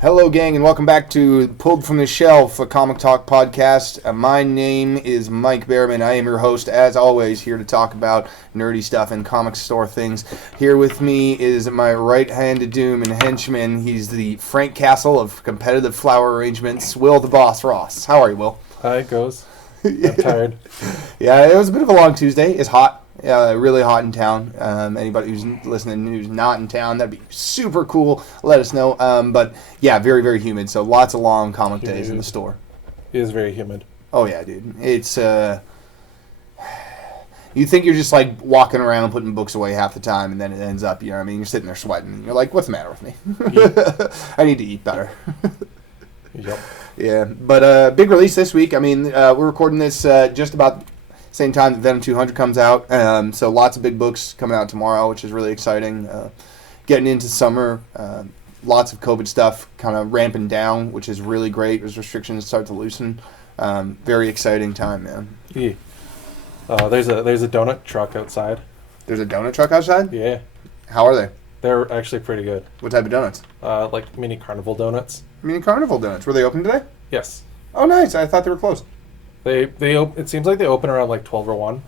Hello, gang, and welcome back to Pulled from the Shelf, a comic talk podcast. My name is Mike Behrman. I am your host, as always, here to talk about nerdy stuff and comic store things. Here with me is my right hand to doom and henchman. He's the Frank Castle of competitive flower arrangements, Will the Boss Ross. How are you, Will? Hi, it goes. I'm tired. Yeah, it was a bit of a long Tuesday. It's hot. Really hot in town. Anybody who's listening who's not in town, that'd be super cool. Let us know. But yeah, very, very humid. So lots of long comic days in the store. It is very humid. Oh yeah, dude. It's you think you're just like walking around putting books away half the time, and then it ends up, you're sitting there sweating. And you're like, what's the matter with me? I need to eat better. Yep. Yeah, but big release this week. We're recording this just about same time that Venom 200 comes out. So lots of big books coming out tomorrow, which is really exciting. Getting into summer, lots of COVID stuff kind of ramping down, which is really great as restrictions start to loosen. Very exciting time, man. Yeah. There's a donut truck outside. There's a donut truck outside? Yeah. How are they? They're actually pretty good. What type of donuts? Like mini carnival donuts. Mini Carnival donuts. Were they open today? Yes. Oh, nice. I thought they were closed. It seems like they open around like 12 or 1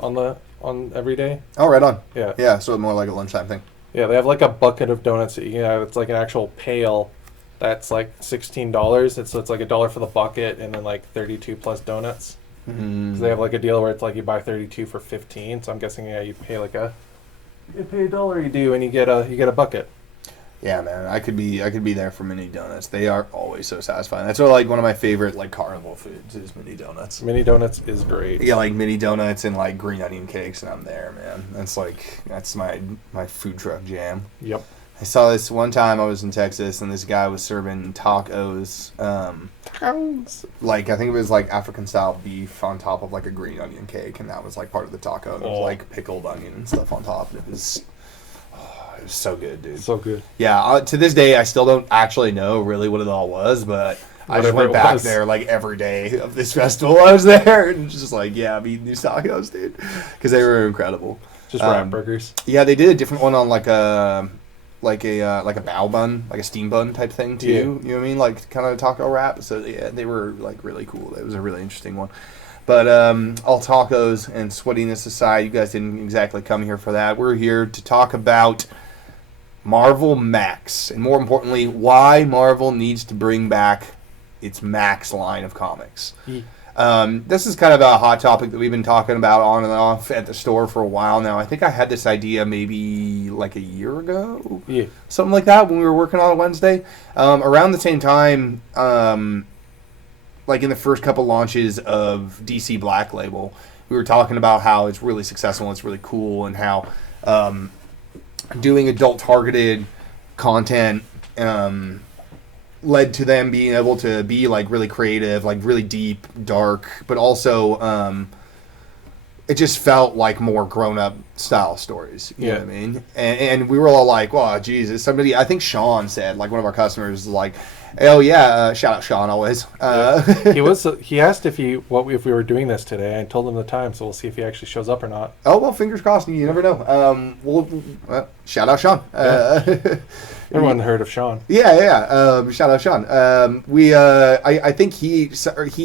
on every day. Oh, right on. Yeah. Yeah, so more like a lunchtime thing. Yeah, they have like a bucket of donuts that it's like an actual pail that's like $16. It's like $1 for the bucket and then like 32 plus donuts. Mm-hmm. So they have like a deal where it's like you buy 32 for 15. So I'm guessing you pay $1 you do and you get a bucket. Yeah, man, I could be there for mini donuts. They are always so satisfying. That's like one of my favorite like carnival foods is mini donuts. Mini donuts is great. You get like mini donuts and like green onion cakes, and I'm there, man. That's my food truck jam. Yep. I saw this one time I was in Texas, and this guy was serving tacos. Like I think it was like African style beef on top of like a green onion cake, and that was like part of the taco. And it was like pickled onion and stuff on top, and it was so good, dude. So good. Yeah, to this day, I still don't actually know really what it all was, but I just went back there like every day of this festival. I was there and just like, yeah, I'm eating these tacos, dude, because they were incredible. Just wrap burgers. Yeah, they did a different one on like a bao bun, like a steam bun type thing too. Yeah. You know what I mean? Like kind of a taco wrap. So yeah, they were like really cool. It was a really interesting one. But all tacos and sweatiness aside, you guys didn't exactly come here for that. We're here to talk about Marvel Max, and more importantly, why Marvel needs to bring back its Max line of comics. This is kind of a hot topic that we've been talking about on and off at the store for a while now. I think I had this idea maybe like a year ago, something like that, when we were working on a Wednesday. Around the same time, like in the first couple launches of DC Black Label, we were talking about how it's really successful and it's really cool, and how doing adult targeted content led to them being able to be like really creative, like really deep, dark, but also it just felt like more grown up style stories. You know what I mean? And we were all like, "Wow, Jesus!" Somebody, I think Sean said, like one of our customers, like, "Oh yeah, shout out Sean always." He asked if we were doing this today. I told him the time, so we'll see if he actually shows up or not. Oh well, fingers crossed. You never know. Shout out Sean. Everyone heard of Sean. Yeah. Shout out Sean. I think he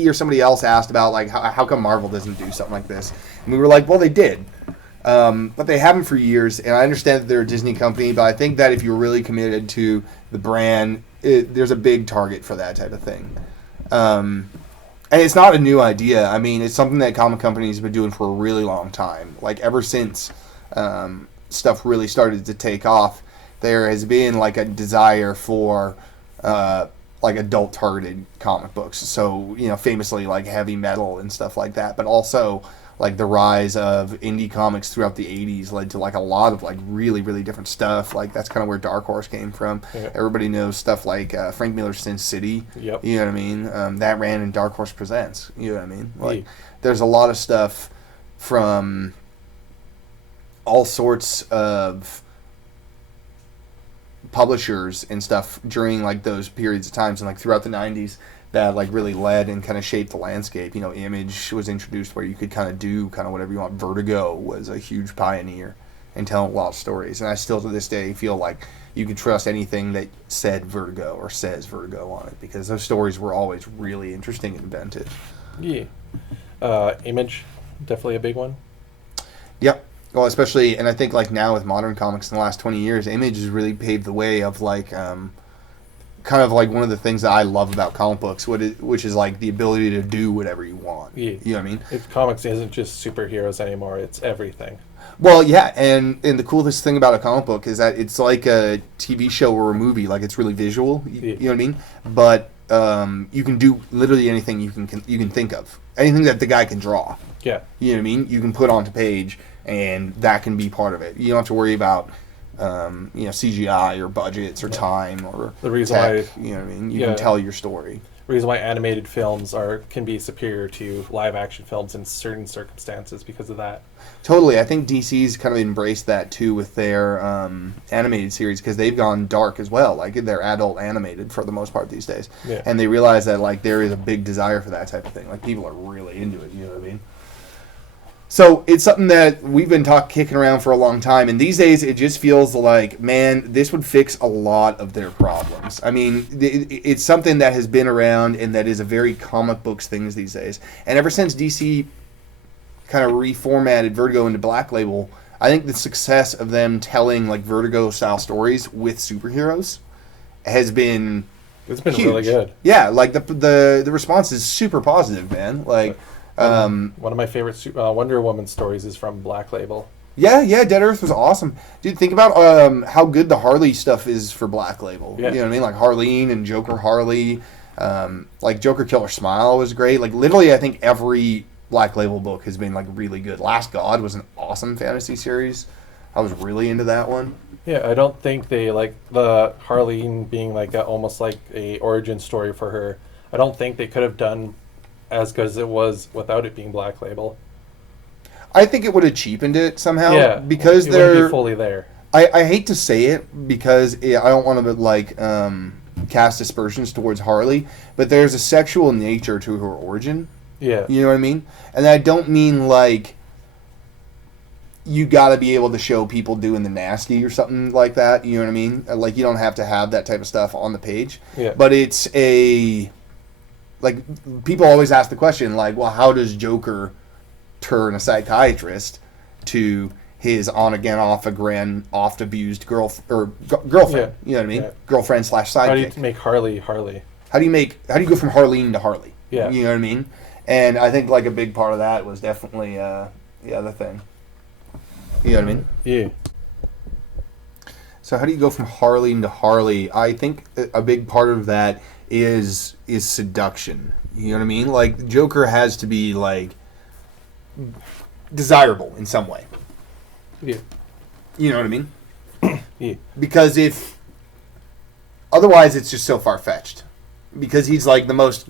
or somebody else asked about like how come Marvel doesn't do something like this, and we were like, well, they did. But they haven't for years, and I understand that they're a Disney company, but I think that if you're really committed to the brand, there's a big target for that type of thing. And it's not a new idea. I mean, it's something that comic companies have been doing for a really long time. Like, ever since stuff really started to take off, there has been, like, a desire for, like, adult-targeted comic books. So, famously, like, heavy metal and stuff like that, but also like the rise of indie comics throughout the 80s led to like a lot of like really, really different stuff. Like that's kind of where Dark Horse came from. Yeah. Everybody knows stuff like Frank Miller's Sin City. Yep. You know what I mean? That ran in Dark Horse Presents. You know what I mean? Like there's a lot of stuff from all sorts of publishers and stuff during like those periods of times and like throughout the 90s that like really led and kind of shaped the landscape. Image was introduced where you could kind of do kind of whatever you want. Vertigo was a huge pioneer in telling a lot of stories, and I still to this day feel like you could trust anything that said Vertigo or says Vertigo on it, because those stories were always really interesting and inventive. Yeah. Image, definitely a big one. Yep. Well, especially, and I think like now with modern comics in the last 20 years, Image has really paved the way of like, kind of like one of the things that I love about comic books, which is like the ability to do whatever you want. Yeah. You know what I mean? Comics isn't just superheroes anymore; it's everything. Well, yeah, and the coolest thing about a comic book is that it's like a TV show or a movie. Like, it's really visual. You know what I mean? But you can do literally anything you can think of, anything that the guy can draw. Yeah. You know what I mean? You can put onto page, and that can be part of it. You don't have to worry about CGI or budgets or time or the reason tech. why, You know what I mean? You can tell your story. Reason why animated films can be superior to live action films in certain circumstances because of that. Totally. I think DC's kind of embraced that too with their animated series, because they've gone dark as well. Like, they're adult animated for the most part these days. Yeah. And they realize that like there is a big desire for that type of thing. Like, people are really into it, you know what I mean? So it's something that we've been kicking around for a long time, and these days it just feels like, man, this would fix a lot of their problems. I mean, it's something that has been around and that is a very comic books thing these days. And ever since DC kind of reformatted Vertigo into Black Label, I think the success of them telling like Vertigo style stories with superheroes has been huge. Really good. Yeah, like the response is super positive, man. Like. One of my favorite Wonder Woman stories is from Black Label. Yeah, Dead Earth was awesome. Dude, think about how good the Harley stuff is for Black Label. Yeah. You know what I mean? Like Harleen and Joker Harley. Like Joker Killer Smile was great. Like, literally, I think every Black Label book has been like really good. Last God was an awesome fantasy series. I was really into that one. Yeah, I don't think they, like the Harleen being like almost like a origin story for her. I don't think they could have done as good as it was without it being Black Label. I think it would have cheapened it somehow. Yeah, because it wouldn't be fully there. I hate to say it because I don't want to like cast aspersions towards Harley, but there's a sexual nature to her origin. Yeah. You know what I mean? And I don't mean like you got to be able to show people doing the nasty or something like that. You know what I mean? Like, you don't have to have that type of stuff on the page. Yeah. But it's like, people always ask the question, like, well, how does Joker turn a psychiatrist to his on-again, off-again, oft-abused girlfriend? Yeah. You know what I mean? Yeah. Girlfriend / sidekick. How do you make Harley? How do you go from Harleen to Harley? Yeah. You know what I mean? And I think like a big part of that was definitely the other thing. You know what I mean? Yeah. So how do you go from Harleen to Harley? I think a big part of that is seduction. You know what I mean? Like, Joker has to be like desirable in some way. Yeah. You know what I mean? Yeah. Because otherwise it's just so far-fetched. Because he's like the most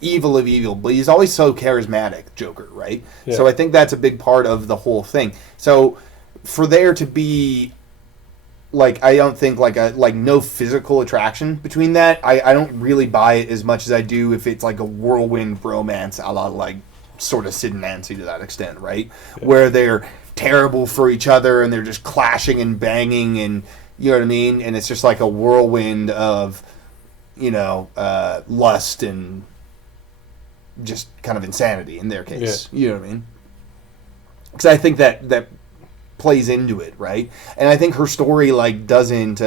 evil of evil, but he's always so charismatic, Joker, right? Yeah. So I think that's a big part of the whole thing. So for there to be like, I don't think like no physical attraction between that, I don't really buy it as much as I do if it's like a whirlwind romance a la like sort of Sid and Nancy to that extent, right? Yeah. Where they're terrible for each other and they're just clashing and banging, and you know what I mean? And it's just like a whirlwind of, lust and just kind of insanity in their case. Yeah. You know what I mean? Because I think that plays into it, right? And I think her story like doesn't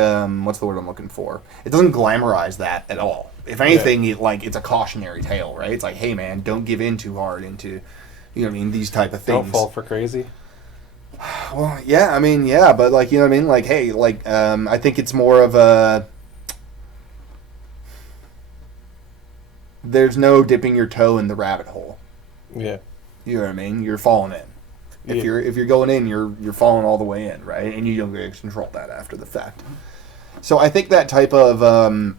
what's the word I'm looking for? It doesn't glamorize that at all. If anything, it's a cautionary tale, right? It's like, hey man, don't give in too hard into, you know what I mean, these type of things. Don't fall for crazy. Well, yeah, I mean, yeah, but like, you know what I mean? Like, hey, like, I think it's more of a, there's no dipping your toe in the rabbit hole. Yeah. You know what I mean? You're falling in. If you're going in, you're falling all the way in, right? And you don't get to control that after the fact. So I think that type of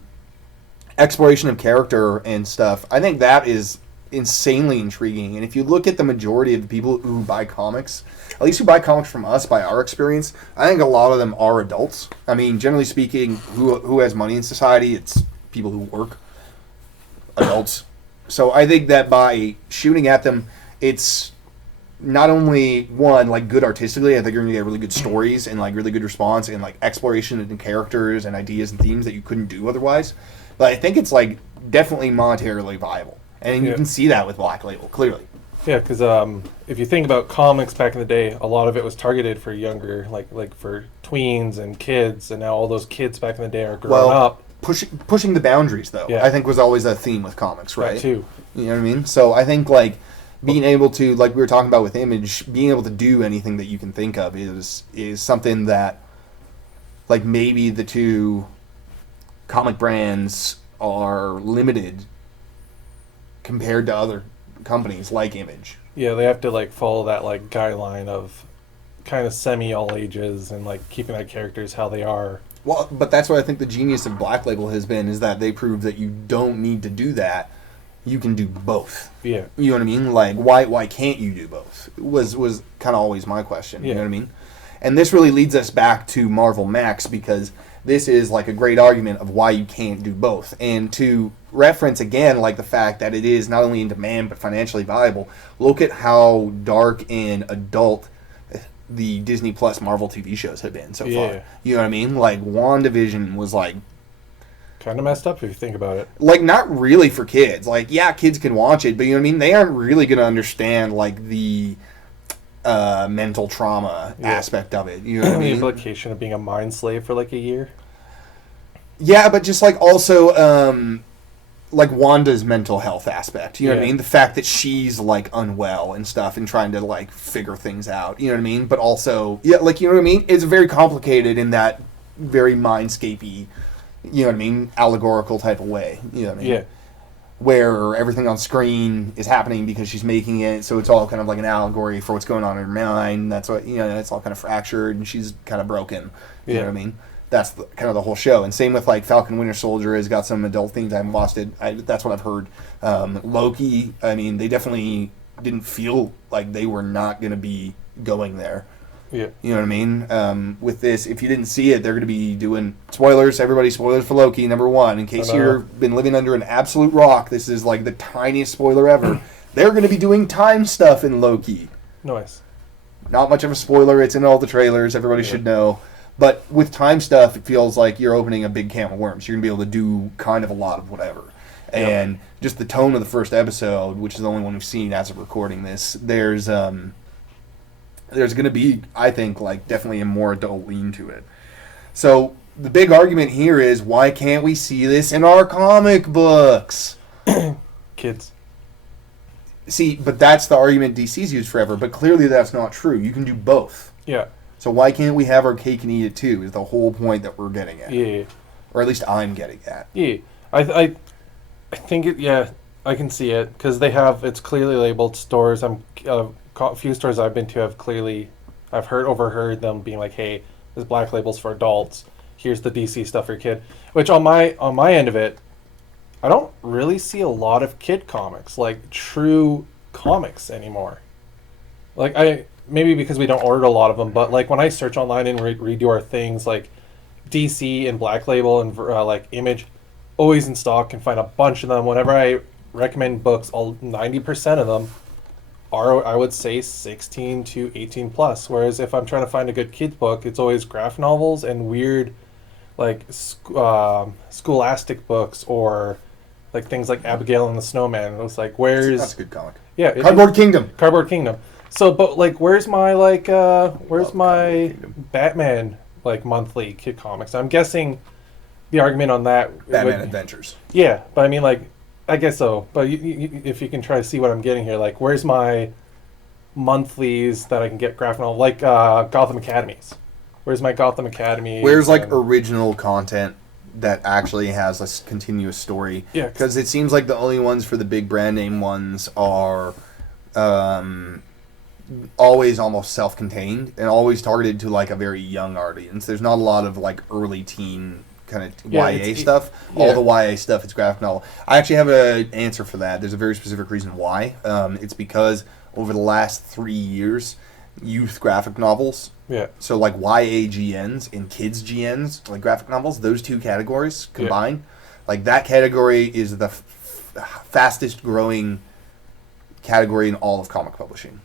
exploration of character and stuff, I think that is insanely intriguing. And if you look at the majority of the people who buy comics, at least who buy comics from us, by our experience, I think a lot of them are adults. I mean, generally speaking, who has money in society, it's people who work, adults. So I think that by shooting at them, it's not only one like good artistically, I think you're gonna get really good stories and like really good response and like exploration into characters and ideas and themes that you couldn't do otherwise. But I think it's like definitely monetarily viable, and you Yeah. can see that with Black Label clearly. Yeah, because if you think about comics back in the day, a lot of it was targeted for younger, like for tweens and kids, and now all those kids back in the day are grown up. Pushing the boundaries though, Yeah. I think was always a theme with comics, right? That too. You know what I mean? So I think like being able to, like we were talking about with Image, being able to do anything that you can think of is something that like maybe the two comic brands are limited compared to other companies like Image. Yeah, they have to like follow that like guideline of kind of semi all ages and like keeping that characters how they are. Well, but that's what I think the genius of Black Label has been, is that they prove that you don't need to do that. You can do both. Yeah. You know what I mean? Like, why can't you do both? Was kind of always my question. You Yeah. know what I mean? And this really leads us back to Marvel Max, because this is like a great argument of why you can't do both. And to reference again, like the fact that it is not only in demand but financially viable, look at how dark and adult the Disney Plus Marvel TV shows have been so Yeah. far. You know what I mean? Like WandaVision was like Kind of messed up if you think about it. not really for kids. Like, yeah, kids can watch it, but you know what I mean? They aren't really going to understand like the mental trauma Yeah. aspect of it. You know what I The mean? implication of being a mind slave for like a year. Yeah, but just like also like Wanda's mental health aspect. You know what I Yeah. mean? The fact that she's like unwell and stuff and trying to like figure things out. You know what I mean? But also, yeah, like, you know what I mean? It's very complicated in that very mindscapey, you know what I mean, allegorical type of way. You know what I mean? Yeah. Where everything on screen is happening because she's making it, so it's all kind of like an allegory for what's going on in her mind. That's what, you know, it's all kind of fractured and she's kind of broken. You know Yeah. what I mean? That's kind of the whole show. And same with like Falcon Winter Soldier has got some adult themes. I haven't watched it. That's what I've heard. Loki, I mean, they definitely didn't feel like they were not going to be going there. Yeah. You know what I mean? With this, if you didn't see it, they're going to be doing spoilers. Everybody, spoilers for Loki, number one. In case I know. you've been living under an absolute rock, this is like the tiniest spoiler ever. They're going to be doing time stuff in Loki. Nice. Not much of a spoiler. It's in all the trailers. Everybody should know. But with time stuff, it feels like you're opening a big can of worms. You're going to be able to do kind of a lot of whatever. And just the tone of the first episode, which is the only one we've seen as of recording this, there's going to be, I think, like definitely a more adult lean to it. So the big argument here is, why can't we see this in our comic books? Kids. See, but that's the argument DC's used forever. But clearly that's not true. You can do both. Yeah. So why can't we have our cake and eat it too? Is the whole point that we're getting at, Yeah. or at least I'm getting at. Yeah. I think it. Yeah. I can see it because they have. It's clearly labeled stores. A few stores I've been to have clearly. I've overheard them being like, "Hey, this Black Label's for adults. Here's the DC stuff for your kid." Which on my end of it, I don't really see a lot of kid comics, like true comics anymore. Like maybe because we don't order a lot of them, but like when I search online and redo our things, like DC and Black Label and like Image, always in stock, can find a bunch of them. Whenever I recommend books, 90% of them are, I would say, 16 to 18 plus. Whereas if I'm trying to find a good kids book, it's always graphic novels and weird, like scholastic books, or like things like Abigail and the Snowman. It was like, That's a good comic. yeah, Cardboard Kingdom. Cardboard Kingdom. So, but like, where's my Cardboard Kingdom. Batman like monthly kid comics? I'm guessing the argument on that Batman Adventures. Yeah, but I mean, like, I guess so. But if you can try to see what I'm getting here, like, where's my monthlies that I can get graphic novel, like Gotham Academies? Where's my Gotham Academy? Where's like original content that actually has a continuous story? Yeah, Because it seems like the only ones for the big brand name ones are always almost self-contained and always targeted to like a very young audience. There's not a lot of like early teen kind of YA stuff. All the YA stuff, it's graphic novel. I actually have an answer for that. There's a very specific reason why. It's because over the last 3 years, youth graphic novels, yeah, so like YA GNs and kids GNs, like graphic novels, those two categories combined, like that category is the fastest growing category in all of comic publishing.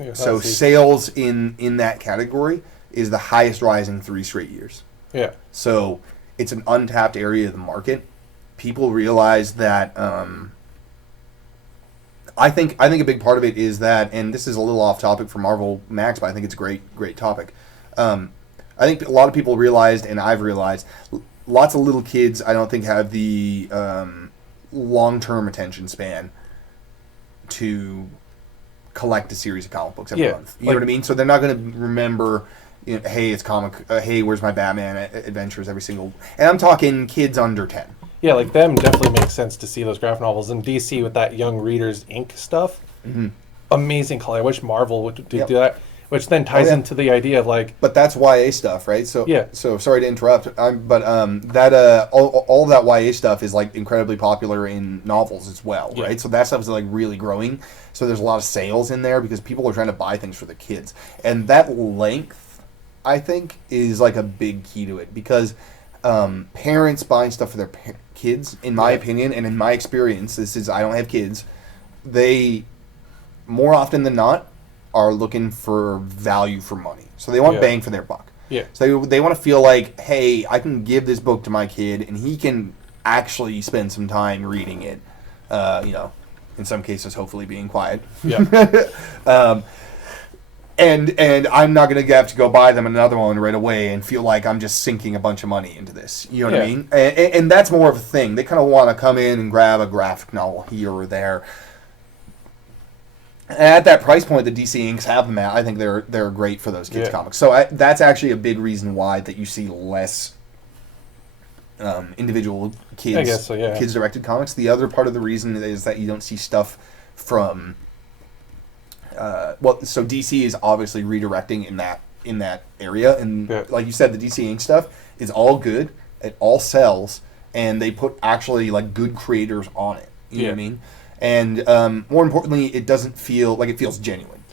Yeah, So that's easy. sales in that category is the highest rising 3 straight years. Yeah. So it's an untapped area of the market. People realize that. I think a big part of it is that, and this is a little off topic for Marvel Max, but I think it's a great topic. I think a lot of people realized, and I've realized, lots of little kids I don't think have the long-term attention span to collect a series of comic books every Yeah, month. You know what I mean? So they're not going to remember, hey, it's comic. Hey, where's my Batman adventures every single? And I'm talking kids under 10. Yeah, like them definitely makes sense to see those graphic novels. And DC with that Young Readers Inc. stuff, amazing color. I wish Marvel would do that, which then ties into the idea of like. But that's YA stuff, right? So Yeah. So sorry to interrupt, but all that YA stuff is like incredibly popular in novels as well, Yeah. right? So that stuff is like really growing. So there's a lot of sales in there because people are trying to buy things for their kids, and that length, I think, is like a big key to it because parents buying stuff for their kids, in my opinion, and in my experience, I don't have kids, they more often than not are looking for value for money. So they want bang for their buck. Yeah. So they want to feel like, hey, I can give this book to my kid and he can actually spend some time reading it. In some cases, hopefully being quiet. Yeah. And I'm not going to have to go buy them another one right away and feel like I'm just sinking a bunch of money into this. You know what I mean? And that's more of a thing. They kind of want to come in and grab a graphic novel here or there. And at that price point that DC Inks have them at, I think they're great for those kids' comics. So that's actually a big reason why that you see less individual kids, I guess so, yeah. kids-directed comics. The other part of the reason is that you don't see stuff from... so DC is obviously redirecting in that area, and like you said, the DC Ink stuff is all good. It all sells, and they put actually like good creators on it. You know what I mean? And more importantly, it doesn't feel like it feels genuine.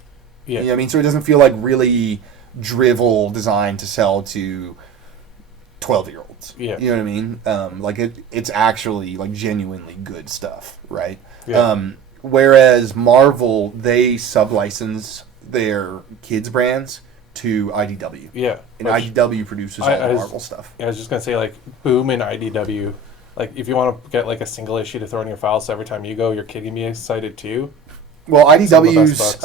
Yeah. You know what I mean? So it doesn't feel like really drivel designed to sell to 12-year-olds. Yeah. You know what I mean? Like it's actually like genuinely good stuff, right? Yeah. Whereas Marvel, they sublicense their kids brands to IDW. Yeah. And IDW produces all the Marvel stuff. I was just going to say, like, Boom and IDW, like, if you want to get, like, a single issue to throw in your file so every time you go, your kid can be excited, too. Well, IDW's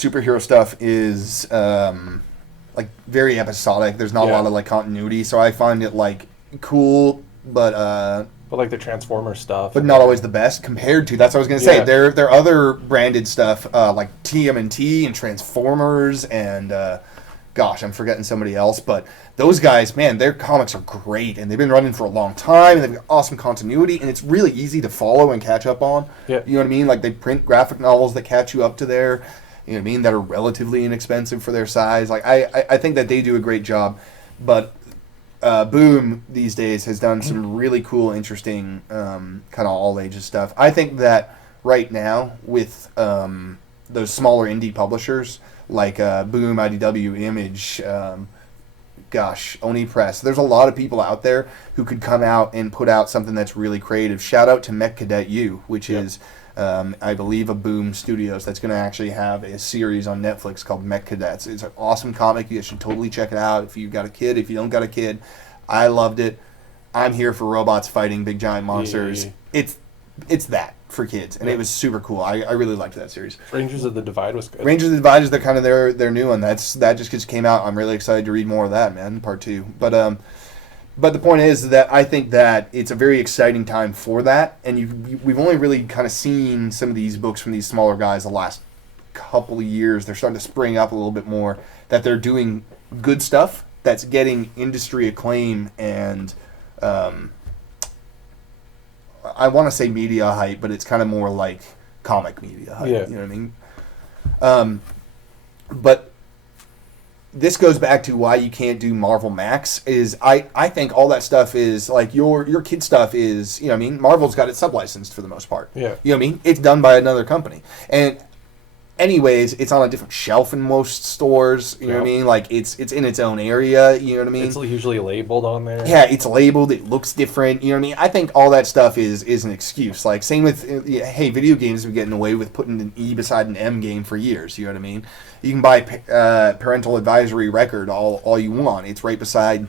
superhero stuff is, like, very episodic. There's not a lot of, like, continuity, so I find it, like, cool, but like, the Transformer stuff. But not always the best compared to, that's what I was going to say. Their other branded stuff, like TMNT and Transformers and... gosh, I'm forgetting somebody else, but those guys, man, their comics are great, and they've been running for a long time, and they've got awesome continuity, and it's really easy to follow and catch up on. Yeah. You know what I mean? Like, they print graphic novels that catch you up to there, you know what I mean, that are relatively inexpensive for their size. Like, I think that they do a great job, but Boom these days has done some really cool, interesting, kind of all-ages stuff. I think that right now, with those smaller indie publishers, like Boom, IDW, Image, Oni Press. There's a lot of people out there who could come out and put out something that's really creative. Shout out to Mech Cadet U, which is, I believe, a Boom Studios that's going to actually have a series on Netflix called Mech Cadets. It's an awesome comic. You should totally check it out if you've got a kid. If you don't got a kid, I loved it. I'm here for robots fighting big giant monsters. Yeah. It's that for kids, and it was super cool. I really liked that series. Rangers of the Divide was good. Rangers of the Divide is kind of their new one. That just came out. I'm really excited to read more of that, man. Part 2. But the point is that I think that it's a very exciting time for that, and we've only really kind of seen some of these books from these smaller guys the last couple of years. They're starting to spring up a little bit more. That they're doing good stuff that's getting industry acclaim and. I want to say media hype, but it's kind of more like comic media hype. Yeah. You know what I mean? But this goes back to why you can't do Marvel Max. Is I think all that stuff is like your kid stuff is, you know what I mean? Marvel's got it sublicensed for the most part. Yeah. You know what I mean? It's done by another company. And anyways, it's on a different shelf in most stores. You know what I mean? Like it's in its own area. You know what I mean? It's usually labeled on there. Yeah, it's labeled. It looks different. You know what I mean? I think all that stuff is an excuse. Like same with hey, video games have been getting away with putting an E beside an M game for years. You know what I mean? You can buy parental advisory record all you want. It's right beside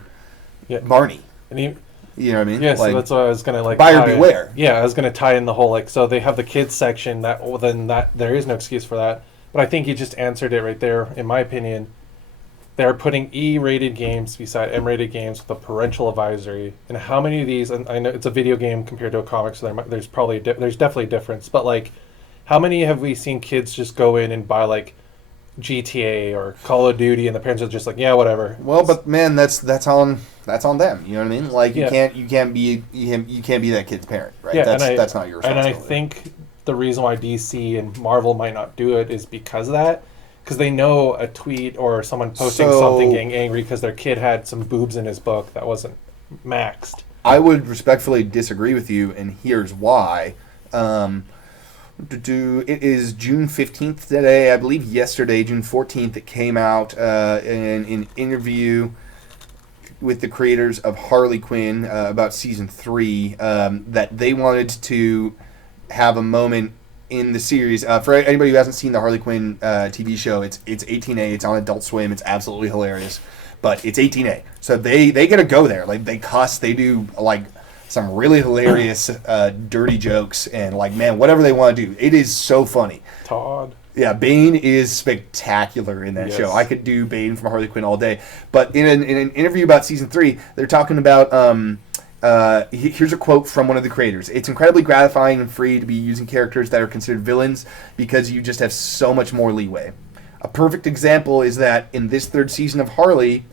Barney. And he, you know what I mean? Yeah, like, so that's what I was gonna like. Buyer beware. Yeah, I was gonna tie in the whole like. So they have the kids section that there is no excuse for that. But I think you just answered it right there. In my opinion, they're putting E-rated games beside M-rated games with a parental advisory. And how many of these? And I know it's a video game compared to a comic, so there's probably there's definitely a difference. But like, how many have we seen kids just go in and buy like GTA or Call of Duty, and the parents are just like, yeah, whatever. Well, but man, that's on them. You know what I mean? Like you can't be that kid's parent, right? Yeah, that's not your responsibility. And I think the reason why DC and Marvel might not do it is because of that. Because they know a tweet or someone posting something getting angry because their kid had some boobs in his book that wasn't maxed. I would respectfully disagree with you, and here's why. It is June 15th today. I believe yesterday, June 14th, it came out in an interview with the creators of Harley Quinn about Season 3 that they wanted to have a moment in the series. For anybody who hasn't seen the Harley Quinn TV show, it's 18A. It's on Adult Swim. It's absolutely hilarious. But it's 18A. So they get to go there. Like, they cuss. They do, like, some really hilarious dirty jokes. And, like, man, whatever they want to do. It is so funny. Todd. Yeah, Bane is spectacular in that show. I could do Bane from Harley Quinn all day. But in an interview about Season 3, they're talking about... here's a quote from one of the creators. It's incredibly gratifying and free to be using characters that are considered villains because you just have so much more leeway. A perfect example is that in this third season of Harley,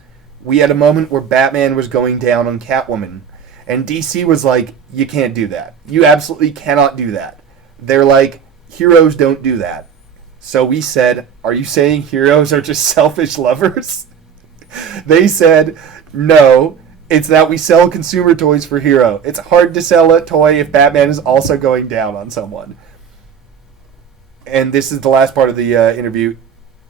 we had a moment where Batman was going down on Catwoman. And DC was like, you can't do that. You absolutely cannot do that. They're like, heroes don't do that. So we said, are you saying heroes are just selfish lovers? They said, no. It's that we sell consumer toys for hero. It's hard to sell a toy if Batman is also going down on someone. And this is the last part of the interview.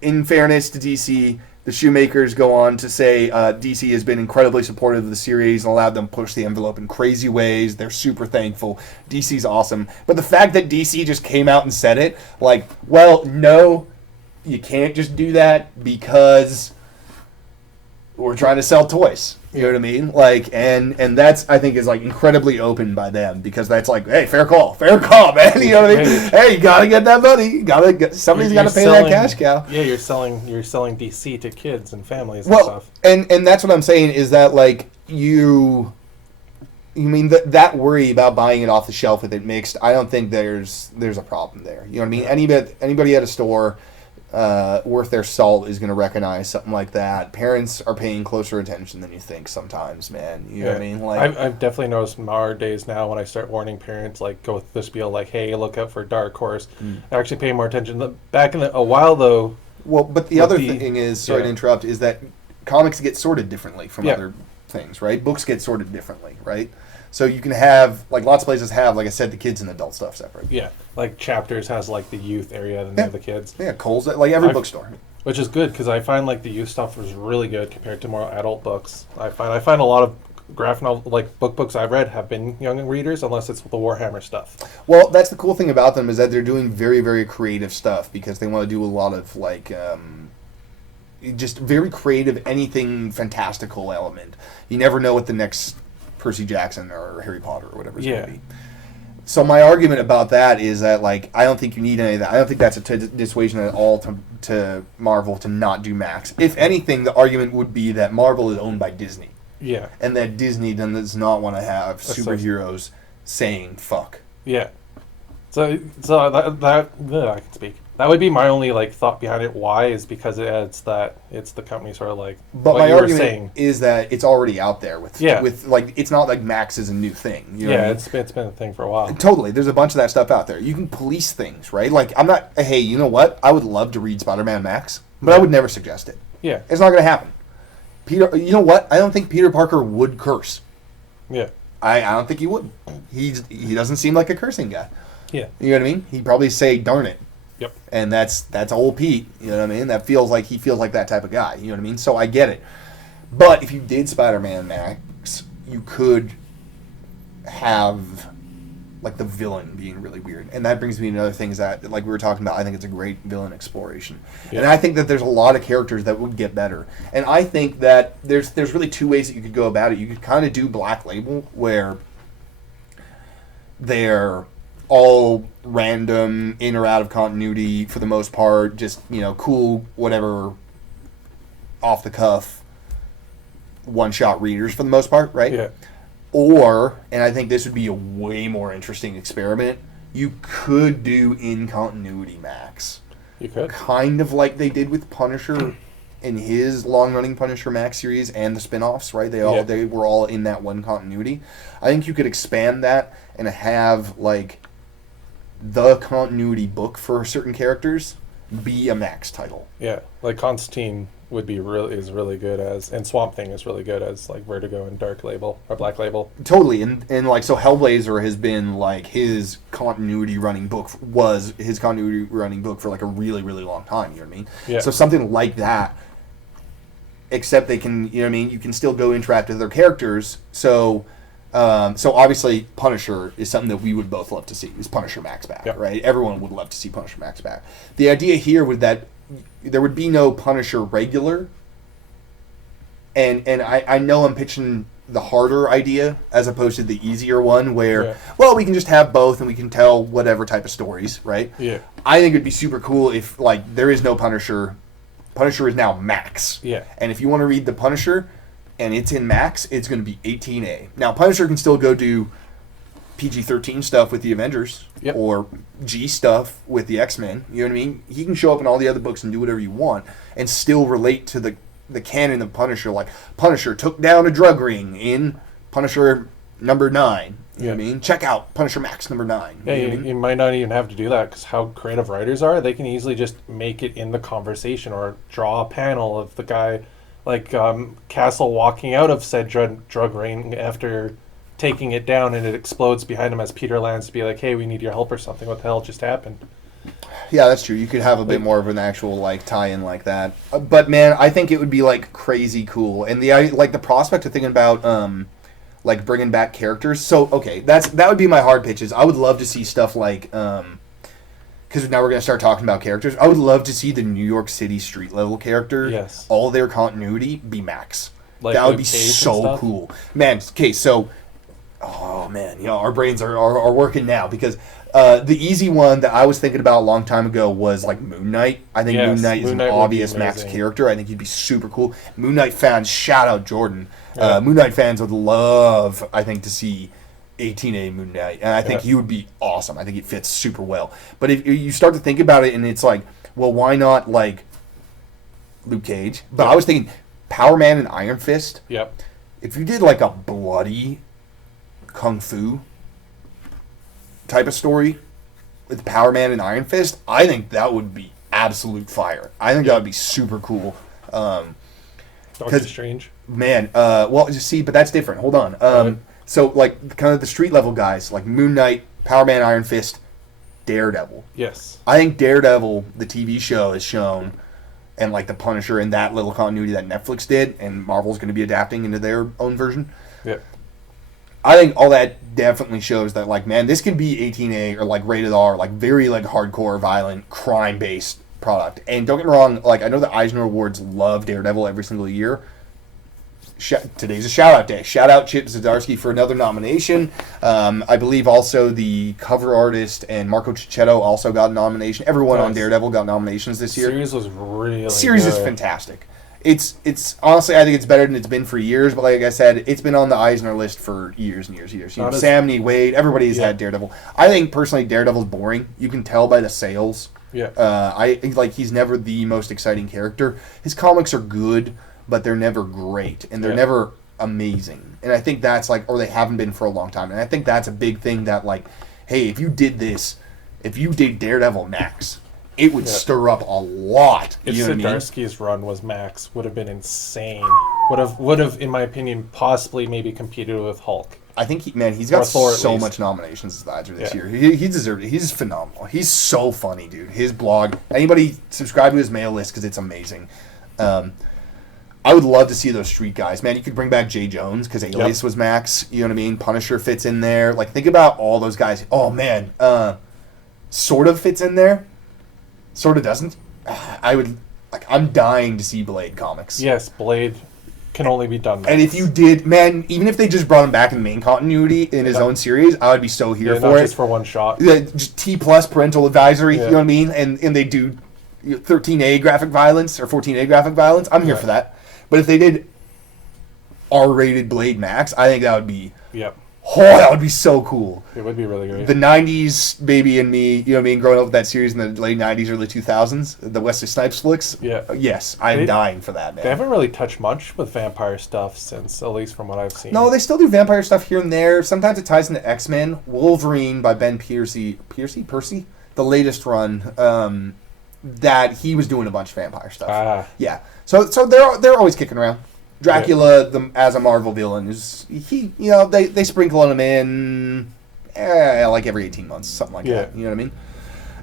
In fairness to DC, the Shoemakers go on to say DC has been incredibly supportive of the series and allowed them to push the envelope in crazy ways. They're super thankful. DC's awesome. But the fact that DC just came out and said it, like, well, no, you can't just do that because we're trying to sell toys. You know what I mean? Like, and that's, I think, is like incredibly open by them because that's like, hey, fair call, man. You know what I mean? Hey, you gotta get that money. Somebody's got to pay that cash cow. Yeah, you're selling DC to kids and families and well, stuff. And that's what I'm saying is that like you mean that worry about buying it off the shelf with it mixed. I don't think there's a problem there. You know what I mean? Anybody at a store worth their salt is going to recognize something like that. Parents are paying closer attention than you think sometimes, man. You know what I mean? Like, I've definitely noticed nowadays now when I start warning parents, like, go with the spiel, like, hey, look out for Dark Horse. I actually pay more attention. Back in a while, though... Well, but the other thing is, sorry to interrupt, is that comics get sorted differently from other things, right? Books get sorted differently, right? So you can have, like, lots of places have, like I said, the kids and adult stuff separate. Yeah, like Chapters has, like, the youth area and they have the kids. Yeah, Kohl's, like every bookstore. Which is good, because I find, like, the youth stuff was really good compared to more adult books. I find a lot of graphic novel, like, books I've read have been young readers, unless it's the Warhammer stuff. Well, that's the cool thing about them is that they're doing very, very creative stuff because they want to do a lot of, like, just very creative, anything fantastical element. You never know what the next Percy Jackson or Harry Potter or whatever it's going to be. So my argument about that is that, like, I don't think you need any of that. I don't think that's a dissuasion at all to Marvel to not do Max. If anything, the argument would be that Marvel is owned by Disney. Yeah. And that Disney then does not want to have superheroes saying fuck. Yeah. So that I can speak. That would be my only like thought behind it. Why is because it's the company sort of like. But my argument is that it's already out there with like it's not like Max is a new thing. You know what I mean? It's been a thing for a while. Totally, there's a bunch of that stuff out there. You can police things, right? Like I'm not. Hey, you know what? I would love to read Spider-Man Max, but I would never suggest it. Yeah, it's not going to happen. Peter, you know what? I don't think Peter Parker would curse. Yeah, I don't think he would. He doesn't seem like a cursing guy. Yeah, you know what I mean? He'd probably say "darn it." Yep. And that's old Pete, you know what I mean? That feels like he feels like that type of guy, you know what I mean? So I get it. But if you did Spider-Man Max, you could have like the villain being really weird. And that brings me to other things that, like we were talking about, I think it's a great villain exploration. Yeah. And I think that there's a lot of characters that would get better. And I think that there's really two ways that you could go about it. You could kind of do Black Label, where they're all random, in or out of continuity for the most part, just, you know, cool, whatever, off the cuff, one-shot readers for the most part, right? Yeah. Or, and I think this would be a way more interesting experiment, you could do in continuity Max. You could. Kind of like they did with Punisher in his long-running Punisher Max series and the spin-offs, right? They were all in that one continuity. I think you could expand that and have like the continuity book for certain characters be a Max title. Yeah, like Constantine is really good as, and Swamp Thing is really good as like Vertigo and Dark Label or Black Label. Totally, and like so Hellblazer has been like his continuity running book for like a really, really long time, you know what I mean? Yeah. So something like that, except they can, you know what I mean, you can still go interact with their characters. So obviously Punisher is something that we would both love to see, is Punisher Max back, Yep. right? Everyone would love to see Punisher Max back. The idea here would that there would be no Punisher regular, and I know I'm pitching the harder idea as opposed to the easier one where, well, we can just have both and we can tell whatever type of stories, right? Yeah. I think it'd be super cool if, like, there is no Punisher. Punisher is now Max. Yeah. And if you want to read the Punisher and it's in Max, it's going to be 18A. Now, Punisher can still go do PG-13 stuff with the Avengers, Yep. or G stuff with the X-Men. You know what I mean? He can show up in all the other books and do whatever you want and still relate to the canon of Punisher. Like, Punisher took down a drug ring in Punisher number 9. You know what I mean? Check out Punisher Max number 9. Yeah, You know what I mean? you might not even have to do that because how creative writers are. They can easily just make it in the conversation or draw a panel of the guy, like Castle walking out of said drug ring after taking it down, and it explodes behind him as Peter lands to be like, hey, we need your help or something. What the hell just happened? Yeah, that's true. You could have a bit more of an actual like tie-in like that. But man, I think it would be like crazy cool, and the prospect of thinking about like bringing back characters. So okay, that would be my hard pitches. I would love to see stuff like because now we're gonna start talking about characters. I would love to see the New York City street level character, Yes. all their continuity be Max. Like that would Luke be Cage and so stuff? cool, man. Okay, so. Oh man, you know, our brains are working now because the easy one that I was thinking about a long time ago was like Moon Knight. I think Yes, Moon Knight is Moon an Knight would be obvious Max amazing. character. I think he'd be super cool. Moon Knight fans, shout out Jordan. Moon Knight fans would love, I think, to see 18A Moon Knight, and I think he would be awesome. I think he fits super well. But if you start to think about it, and it's like, well, why not like Luke Cage? But I was thinking Power Man and Iron Fist. Yep. If you did like a bloody kung fu type of story with Power Man and Iron Fist, I think that would be absolute fire. I think that would be super cool. Doctor 'Cause- Strange. Man, well, just see, but that's different. Hold on. So like kind of the street level guys like Moon Knight, Power Man, Iron Fist, Daredevil. Yes. I think Daredevil, the TV show, has shown, and like the Punisher and that little continuity that Netflix did, and Marvel's going to be adapting into their own version. Yep. I think all that definitely shows that, like, man, this can be 18A or, like, rated R, like, very, like, hardcore, violent, crime-based product. And don't get me wrong, like, I know the Eisner Awards love Daredevil every single year. Today's a shout-out day. Shout-out Chip Zdarsky for another nomination. I believe also the cover artist and Marco Cicchetto also got a nomination. Everyone on Nice. Daredevil got nominations this year. Series was really Series is good. fantastic. It's honestly, I think it's better than it's been for years. But like I said, it's been on the Eisner list for years and years and years. You know, Not as- Sam Neill, Wade, everybody's Yeah. had Daredevil. I think personally, Daredevil's boring. You can tell by the sales. Yeah. I think like he's never the most exciting character. His comics are good, but they're never great, and they're Yeah. never amazing. And I think that's like, or they haven't been for a long time. And I think that's a big thing that like, hey, if you did this, if you did Daredevil Max, it would Yeah. stir up a lot. If You know what I mean? Zdarsky's run was Max, would have been insane. Would have, in my opinion, possibly maybe competed with Hulk. I think he's got Or Thor, at so least. much nominations as the Adzer this Yeah. year. He deserved it. He's phenomenal. He's so funny, dude. His blog. Anybody subscribe to his mail list because it's amazing. I would love to see those street guys, man. You could bring back Jay Jones because Alias was Max. You know what I mean? Punisher fits in there. Like, think about all those guys. Oh man, sort of fits in there. Sort of doesn't. I would like. I'm dying to see Blade comics. Yes, Blade can only be done. And if you did, man, even if they just brought him back in the main continuity in his own series, I would be so here not for it. just for one shot. Yeah, just T plus parental advisory. Yeah. You know what I mean? And they do 13A graphic violence or 14A graphic violence. I'm here for that. But if they did R-rated Blade Max, I think that would be Yep. that would be so cool. It would be really great. The 90s baby and me, you know what I mean, growing up with that series in the late 90s, early 2000s, the Wesley Snipes flicks. Yeah. Yes, I'm dying for that, man. They haven't really touched much with vampire stuff since, at least from what I've seen. No, they still do vampire stuff here and there. Sometimes it ties into X-Men. Wolverine by Ben Percy, the latest run, that he was doing a bunch of vampire stuff. Yeah. So they're always kicking around. Dracula, as a Marvel villain, they sprinkle him in like every 18 months, something like that. You know what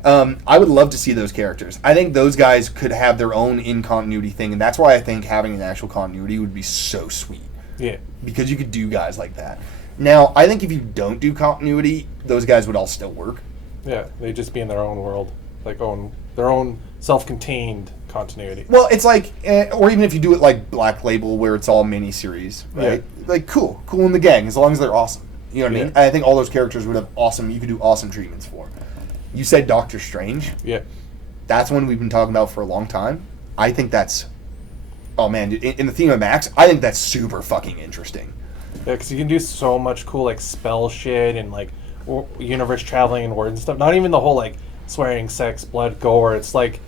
I mean? I would love to see those characters. I think those guys could have their own in-continuity thing, and that's why I think having an actual continuity would be so sweet. Yeah. Because you could do guys like that. Now, I think if you don't do continuity, those guys would all still work. Yeah, they just be in their own world, like their own self-contained continuity. Well, it's like, or even if you do it like Black Label, where it's all mini-series, right? Yeah. Like, cool in the gang, as long as they're awesome. You know what I mean? Yeah. I think all those characters would have you could do awesome treatments for. You said Doctor Strange. Yeah. That's one we've been talking about for a long time. I think that's, oh man, in the theme of Max, I think that's super fucking interesting. Yeah, because you can do so much cool, like, spell shit and, like, universe traveling and words and stuff. Not even the whole, like, swearing, sex, blood, gore. It's, like,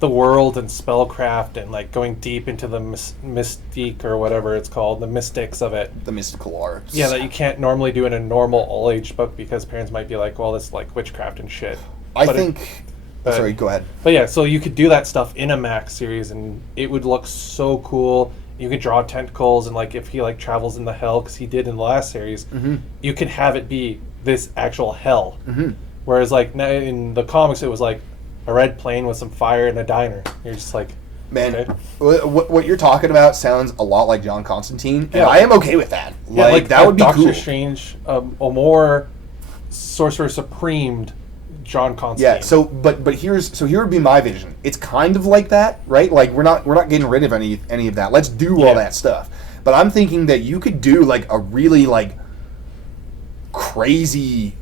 the world and spellcraft and, like, going deep into the mystique or whatever it's called, the mystics of it. The mystical arts. Yeah, that you can't normally do in a normal all-age book because parents might be like, well, this is, like, witchcraft and shit. I think... sorry, go ahead. But yeah, so you could do that stuff in a Max series and it would look so cool. You could draw tentacles and, like, if he, like, travels in the hell, because he did in the last series, you could have it be this actual hell. Whereas, like, in the comics, it was, like, a red plane with some fire and a diner. You're just like... Man, okay. what you're talking about sounds a lot like John Constantine, and Yeah. I am okay with that. Yeah, like that would be Doctor cool. Strange, a more Sorcerer Supremed John Constantine. Yeah. So, but here would be my vision. It's kind of like that, right? Like we're not getting rid of any of that. Let's do all that stuff. But I'm thinking that you could do like a really like crazy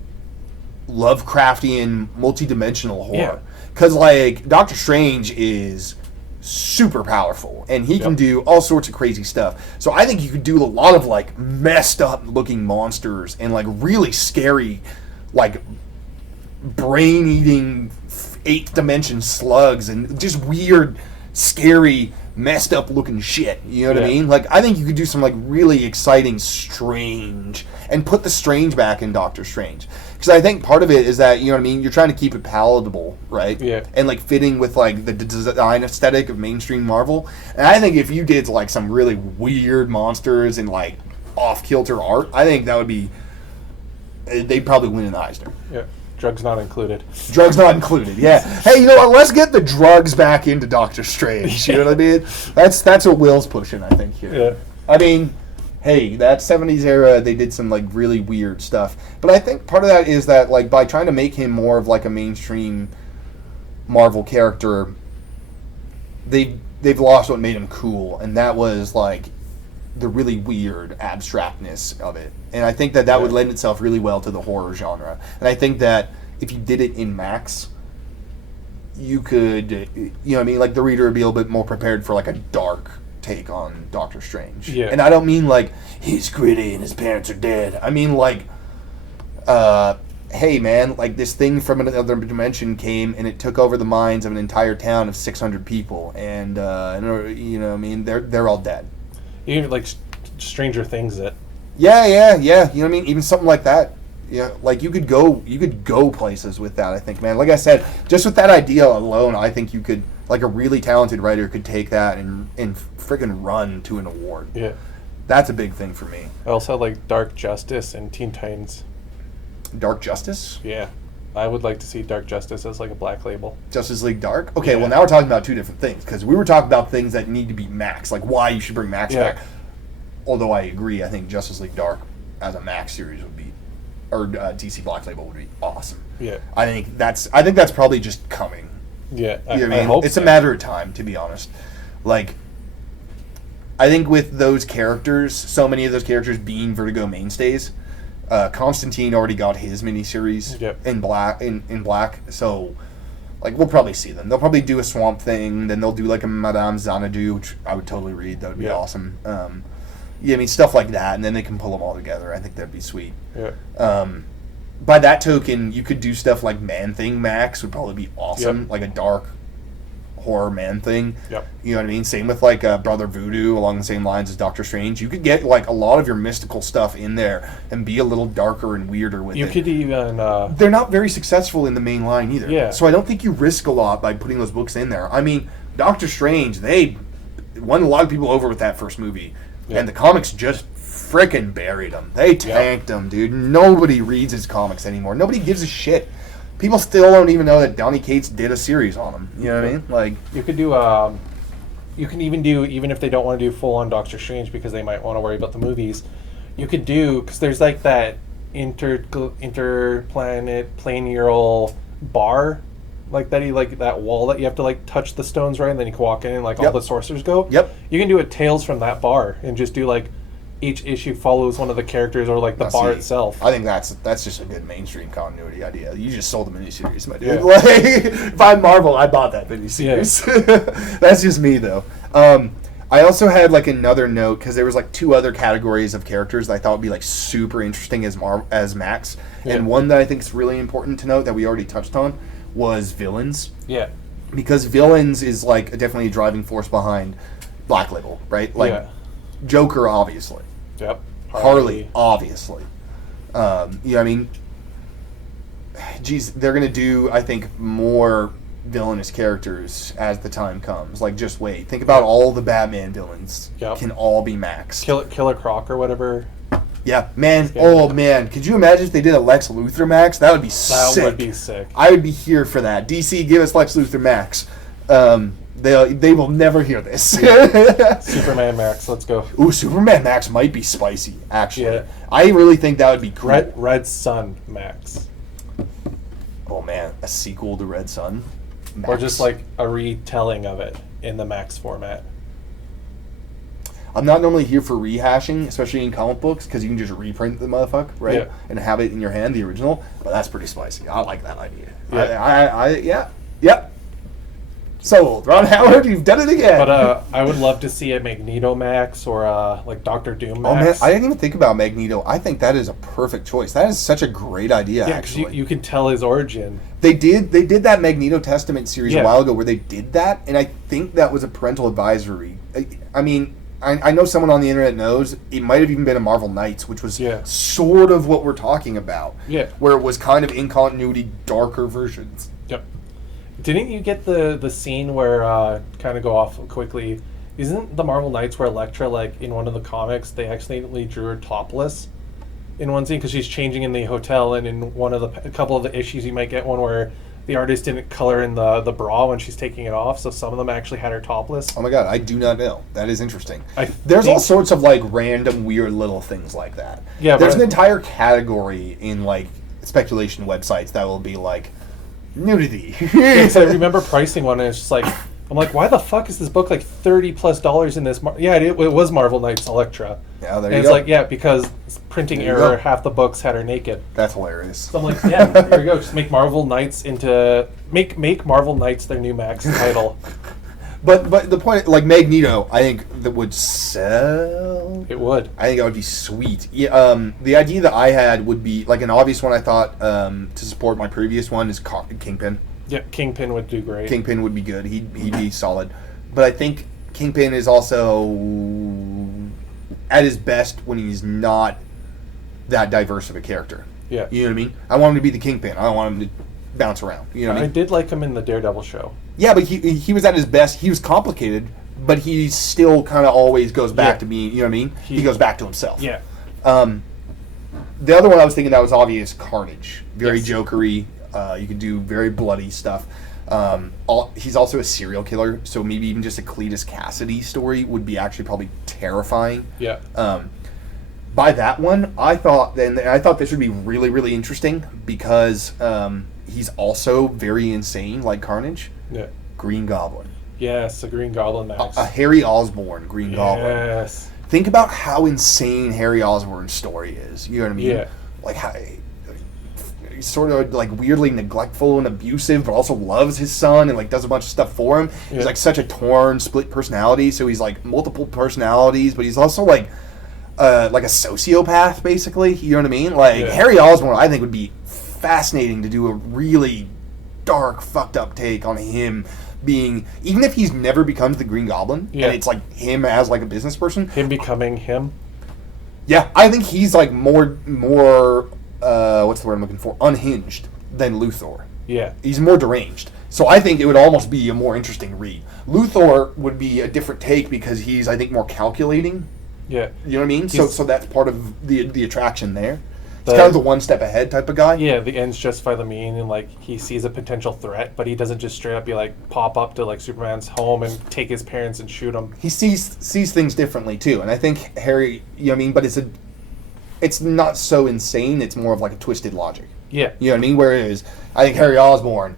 Lovecraftian multi-dimensional horror. Yeah. Because like Doctor Strange is super powerful and he can do all sorts of crazy stuff. So I think you could do a lot of like messed up looking monsters and like really scary like brain eating 8th dimension slugs and just weird scary messed up looking shit. You know what I mean? Like I think you could do some like really exciting strange and put the strange back in Doctor Strange. Because I think part of it is that, you know what I mean, you're trying to keep it palatable, right? Yeah. And like fitting with like the design aesthetic of mainstream Marvel. And I think if you did like some really weird monsters and like off-kilter art, I think that would be, they'd probably win an Eisner. Yeah. Drugs not included. Drugs not included, yeah. Hey, you know what? Let's get the drugs back into Doctor Strange. You know what I mean? That's what Will's pushing, I think, here. Yeah. I mean, hey, that 70s era, they did some like really weird stuff. But I think part of that is that like by trying to make him more of like a mainstream Marvel character, they've lost what made him cool, and that was like the really weird abstractness of it. And I think that would lend itself really well to the horror genre. And I think that if you did it in Max, you could, you know what I mean, like the reader would be a little bit more prepared for like a dark take on Doctor Strange. Yeah. And I don't mean like he's gritty and his parents are dead. I mean like, hey man, like this thing from another dimension came and it took over the minds of an entire town of 600 people, and you know what I mean, they're all dead. Even like Stranger Things it. Yeah. You know what I mean? Even something like that. Yeah, like you could go places with that, I think, man. Like I said, just with that idea alone, I think you could, like a really talented writer could take that and freaking run to an award. Yeah. That's a big thing for me. I also like Dark Justice and Teen Titans. Dark Justice? Yeah. I would like to see Dark Justice as like a Black Label. Justice League Dark? Okay, Yeah. well, now we're talking about two different things, because we were talking about things that need to be Max, like why you should bring Max Yeah. back. Although I agree, I think Justice League Dark as a Max series would be, or DC Black Label would be awesome. Yeah. I think that's probably just coming. Yeah. You know what I mean? hope It's so. a matter of time, to be honest. Like, I think with those characters, so many of those characters being Vertigo mainstays, Constantine already got his miniseries Yep. in black, so like we'll probably see them. They'll probably do a Swamp Thing, then they'll do like a Madame Xanadu, which I would totally read. That would be Yeah. awesome. Yeah, I mean stuff like that, and then they can pull them all together. I think that'd be sweet. Yeah. By that token, you could do stuff like Man Thing Max would probably be awesome, Yep. like a dark horror Man Thing. Yep. You know what I mean? Same with like Brother Voodoo, along the same lines as Doctor Strange. You could get like a lot of your mystical stuff in there and be a little darker and weirder with You it. could even They're not very successful in the main line either. Yeah. So I don't think you risk a lot by putting those books in there. I mean, Doctor Strange, they won a lot of people over with that first movie, Yeah. and the comics just frickin' buried him. They tanked him, dude. Nobody reads his comics anymore. Nobody gives a shit. People still don't even know that Donny Cates did a series on him. You know what I mean? Like, you could do you can even do, even if they don't want to do full on Doctor Strange because they might want to worry about the movies, you could do, because there's like that interplanet planeal bar like that, like that wall that you have to like touch the stones right, and then you can walk in and like all Yep. the sorcerers go. Yep. You can do a Tales from that bar and just do like each issue follows one of the characters or like the Now, bar see, itself. I think that's just a good mainstream continuity idea. You just sold a miniseries, my dude. Yeah. Like, if I'm Marvel, I bought that miniseries. That's just me, though. I also had like another note because there was like two other categories of characters that I thought would be like super interesting as Max, Yeah. and one that I think is really important to note that we already touched on was villains, Yeah. because villains is like definitely a driving force behind Black Label, right? Like Yeah. Joker, obviously. Yep. Harley, obviously. You know what I mean? Geez, they're going to do, I think, more villainous characters as the time comes. Like, just wait. Think about all the Batman villains Yep. can all be Max. Killer Croc or whatever. Yeah, man. Yeah. Oh, man. Could you imagine if they did a Lex Luthor Max? That would be That sick. would be sick. I would be here for that. DC, give us Lex Luthor Max. They will never hear this. Superman Max, let's go. Ooh, Superman Max might be spicy, actually. Yeah. I really think that would be cool. Red Sun Max. Oh man, a sequel to Red Sun? Or Max. just like a retelling of it in the Max format. I'm not normally here for rehashing, especially in comic books, because you can just reprint the motherfucker, right? Yeah. And have it in your hand, the original. But that's pretty spicy. I like that idea. Yeah. Yep. Sold. Ron Howard, you've done it again. But I would love to see a Magneto Max or like Doctor Doom oh man, Max. I didn't even think about Magneto. I think that is a perfect choice. That is such a great idea, yeah, because actually. you can tell his origin. They did that Magneto Testament series Yeah. a while ago where they did that, and I think that was a parental advisory. I mean, I know someone on the internet knows. It might have even been a Marvel Knights, which was Yeah. sort of what we're talking about. Yeah. Where it was kind of in continuity, darker versions. Yep. Didn't you get the scene where kind of go off quickly? Isn't the Marvel Knights where Elektra, like in one of the comics, they accidentally drew her topless in one scene because she's changing in the hotel, and in one of a couple of the issues you might get one where the artist didn't color in the bra when she's taking it off, so some of them actually had her topless. Oh my god, I do not know. That is interesting. I There's all think- sorts of like random weird little things like that. Yeah, There's but- an entire category in like speculation websites that will be like nudity. Yeah, 'cause I remember pricing one, and it's just like, I'm like, why the fuck is this book like $30+ in this? Yeah, it was Marvel Knights Elektra. Yeah, there And you it's go. like, yeah, because printing There you error, go. half the books had her naked. That's hilarious. So I'm like, yeah, there you go. Just make Marvel Knights into make Marvel Knights their new Max title. But the point, like Magneto, I think that would sell. It would. I think that would be sweet. Yeah, the idea that I had would be like an obvious one. I thought to support my previous one is Kingpin. Yeah, Kingpin would do great. Kingpin would be good. He'd be solid. But I think Kingpin is also at his best when he's not that diverse of a character. Yeah. You know what I mean? I want him to be the Kingpin. I don't want him to bounce around. You know what I I mean? did like him in the Daredevil show. Yeah, but he was at his best. He was complicated, but he still kind of always goes back Yeah. to being, you know what I mean? He He- goes back to himself. Yeah. The other one I was thinking that was obvious, Carnage. Very Yes. jokery. You can do very bloody stuff. He's also a serial killer, so maybe even just a Cletus Cassidy story would be actually probably terrifying. Yeah. By that one, I thought this would be really, really interesting because he's also very insane, like Carnage. Yeah. Green Goblin, Yes, the Green Goblin Max. a Harry Osborn Green Goblin. Yes. Think about how insane Harry Osborn's story is. You know what I mean? Yeah. Like how he's sort of like weirdly neglectful and abusive, but also loves his son and like does a bunch of stuff for him. Yeah. He's like such a torn, split personality. So he's like multiple personalities, but he's also like a sociopath, basically. You know what I mean? Like Yeah. Harry Osborn, I think would be fascinating to do a really dark, fucked up take on him being, even if he's never becomes the Green Goblin, Yeah. and it's like him as like a business person. Him becoming him. Yeah, I think he's like more what's the word I'm looking for? Unhinged than Luthor. Yeah. He's more deranged. So I think it would almost be a more interesting read. Luthor would be a different take because he's, I think, more calculating. Yeah. You know what I mean? So He's- so that's part of the attraction there. The- He's kind of the one step ahead type of guy. Yeah, the ends justify the mean, and like he sees a potential threat, but he doesn't just straight up be like pop up to like Superman's home and take his parents and shoot him. He sees things differently too, and I think Harry, you know what I mean? But it's not so insane. It's more of like a twisted logic. Yeah. You know what I mean? Whereas I think Harry Osborn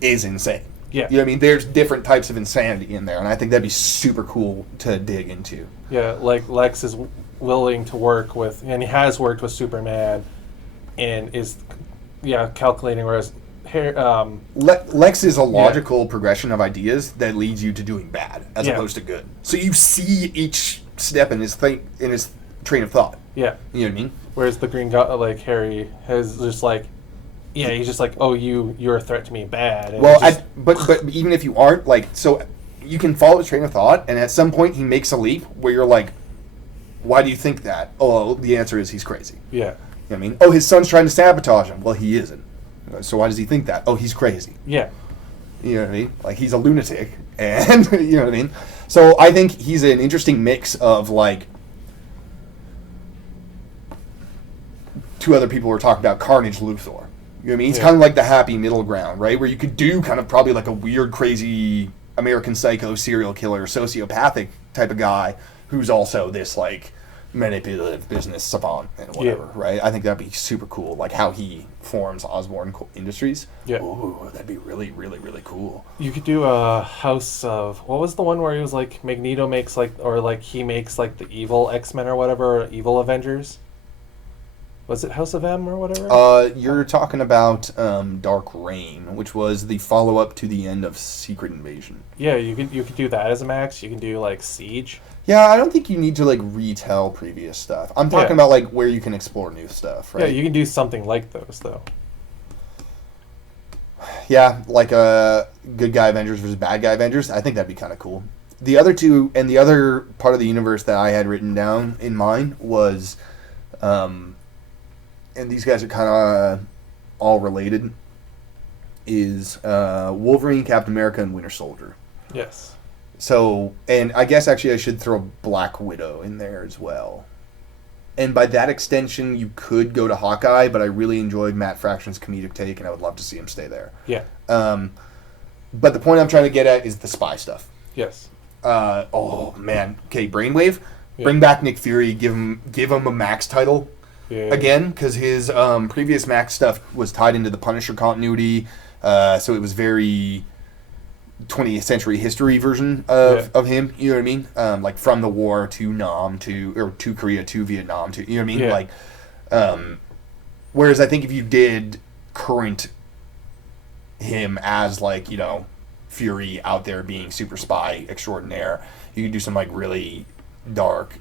is insane. Yeah. You know what I mean? There's different types of insanity in there, and I think that'd be super cool to dig into. Yeah, like Lex is willing to work with, and he has worked with Superman, and is, calculating. Whereas, Lex is a logical progression of ideas that leads you to doing bad as Yeah. opposed to good. So you see each step in his train of thought. yeah. You know what I mean? Whereas the like Harry has just like, he's just like, oh, you're a threat to me, bad. And Well, just, but even if you aren't, like, so you can follow his train of thought, and at some point he makes a leap where you're like, why do you think that? Oh, the answer is he's crazy. yeah, You know what I mean? Oh, his son's trying to sabotage him. Well, he isn't. So why does he think that? Oh, he's crazy. yeah, You know what I mean? Like, he's a lunatic. And, you know what I mean? So I think he's an interesting mix of, like, two other people were talking about Carnage Luthor. You know what I mean? He's Yeah. kind of like the happy middle ground, right? Where you could do kind of probably like a weird, crazy American Psycho serial killer, sociopathic type of guy who's also this, like, manipulative business savant and whatever, right? I think that'd be super cool, like how he forms Osborn Industries. Yeah. Ooh, that'd be really, really, really cool. You could do a House of, what was the one where he was like Magneto makes like, or like he makes like the evil X-Men or whatever, or evil Avengers. Was it House of M or whatever? You're talking about Dark Reign, which was the follow-up to the end of Secret Invasion. Yeah, you could do that as a max. You can do like Siege. Yeah, I don't think you need to like retell previous stuff. I'm talking Yeah. about like where you can explore new stuff, right? Yeah, you can do something like those though. Yeah, like good guy Avengers versus bad guy Avengers. I think that'd be kind of cool. The other two, and the other part of the universe that I had written down in mind was, and these guys are kind of all related, is Wolverine, Captain America, and Winter Soldier. Yes. So, and I guess actually I should throw Black Widow in there as well. And by that extension, you could go to Hawkeye, but I really enjoyed Matt Fraction's comedic take, and I would love to see him stay there. Yeah. But the point I'm trying to get at is the spy stuff. Yes. Oh man, okay, Brainwave, Yeah. bring back Nick Fury, give him a Max title Yeah. again, because his previous Max stuff was tied into the Punisher continuity, so it was very 20th century history version of him. You know what I mean? Like from the war to Nam to Korea to Vietnam to, you know what I mean? Yeah. Like, whereas I think if you did current him as like, you know, Fury out there being super spy extraordinaire, you could do some like really dark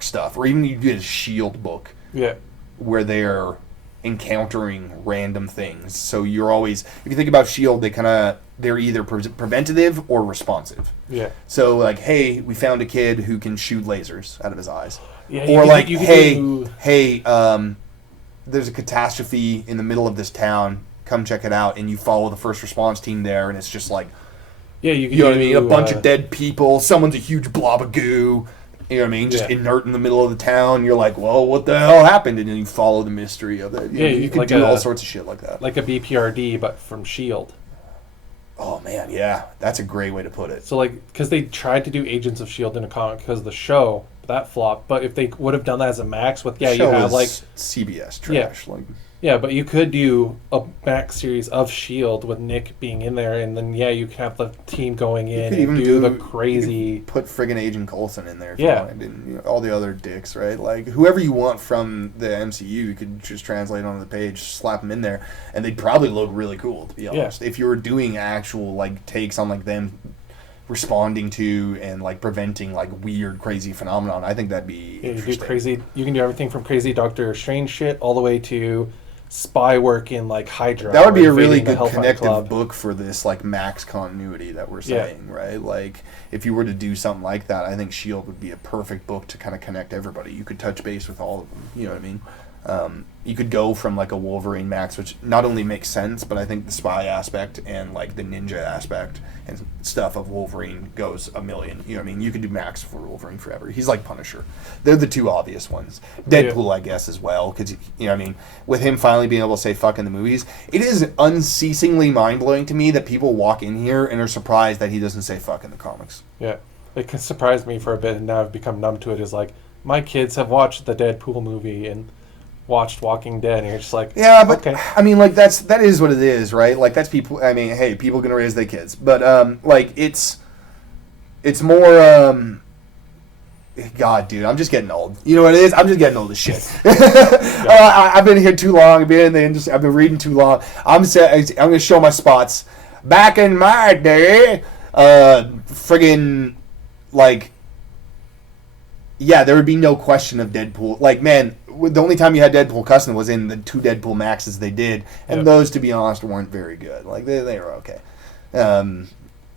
stuff, or even you did a Shield book Yeah. where they're encountering random things. So you're always, if you think about Shield, they're either preventative or responsive. Yeah. So like, hey, we found a kid who can shoot lasers out of his eyes, Yeah. you or could- like, you could hey, do- there's a catastrophe in the middle of this town. Come check it out, and you follow the first response team there, and it's just like Yeah, you can You know what I mean? A bunch uh, of dead people. Someone's a huge blob of goo. You know what I mean? Just Yeah. inert in the middle of the town. You're like, well, what the hell happened? And then you follow the mystery of it. Yeah, You could like do all a- sorts of shit like that. like a BPRD, but from Shield. Oh man, yeah, that's a great way to put it. So like, because they tried to do Agents of Shield in a comic because of the show that flopped. But if they would have done that as a Max with you Show have is like CBS trash. Like, yeah, but you could do a Max series of Shield with Nick being in there, and then you could have the team going in could and even do the you crazy. could put friggin' Agent Coulson in there. If Yeah. you wanted, and all the other dicks, right? Like whoever you want from the MCU, you could just translate onto the page, slap them in there, and they'd probably look really cool. To be honest, if you were doing actual like takes on like them responding to and like preventing like weird crazy phenomenon, I think that'd be Yeah, you do interesting. crazy. You can do everything from crazy Doctor Strange shit all the way to spy work in like Hydra. That would be or a really invading the good Hellfire connective Club. book for this like Max continuity that we're Yeah. saying, right? Like if you were to do something like that, I think Shield would be a perfect book to kind of connect everybody. You could touch base with all of them. You know what I mean? You could go from like a Wolverine Max, which not only makes sense, but I think the spy aspect and like the ninja aspect and stuff of Wolverine goes a million. You know what I mean? You could do Max for Wolverine forever. He's like Punisher. They're the two obvious ones. Deadpool, I guess, as well, because you know what I mean. With him finally being able to say "fuck" in the movies, it is unceasingly mind blowing to me that people walk in here and are surprised that he doesn't say "fuck" in the comics. Yeah, it can surprise me for a bit, and now I've become numb to it. Is like my kids have watched the Deadpool movie and watched Walking Dead, and you're just like, Yeah, but okay. I mean, like that is what it is, right? Like that's people. I mean, hey, people gonna raise their kids, but like it's more. God, dude, I'm just getting old. You know what it is? I'm just getting old as shit. I've been here too long. I've been in the industry. I've been reading too long. I'm gonna show my spots. Back in my day, friggin' like. Yeah, there would be no question of Deadpool. Like, man, the only time you had Deadpool cussing was in the 2 Deadpool Maxes they did, and Yep. those, to be honest, weren't very good. Like, they were okay.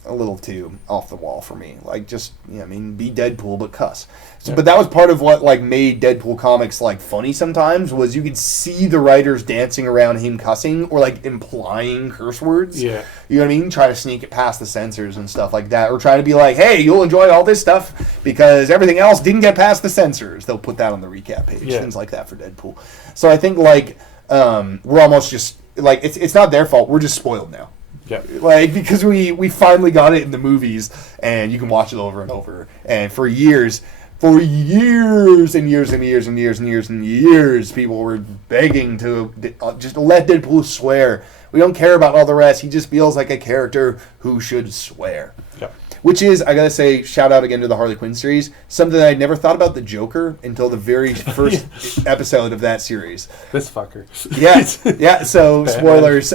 A little too off the wall for me. Like, just, you know, I mean, be Deadpool, but cuss. So, Yeah. But that was part of what, like, made Deadpool comics, like, funny sometimes, was you could see the writers dancing around him cussing, or, like, implying curse words. Yeah. You know what I mean? Try to sneak it past the censors and stuff like that. Or try to be like, hey, you'll enjoy all this stuff because everything else didn't get past the censors. They'll put that on the recap page. Yeah. Things like that for Deadpool. So I think, like, we're almost just, like, it's not their fault. We're just spoiled now. Yeah. Like, because we finally got it in the movies and you can watch it over and over. And for years and years and years and years and years and years, people were begging to just let Deadpool swear. We don't care about all the rest. He just feels like a character who should swear. Yeah. Which is, I gotta say, shout out again to the Harley Quinn series. Something that I never thought about the Joker until the very first episode of that series. This fucker. Yeah, yeah. So Batman. spoilers.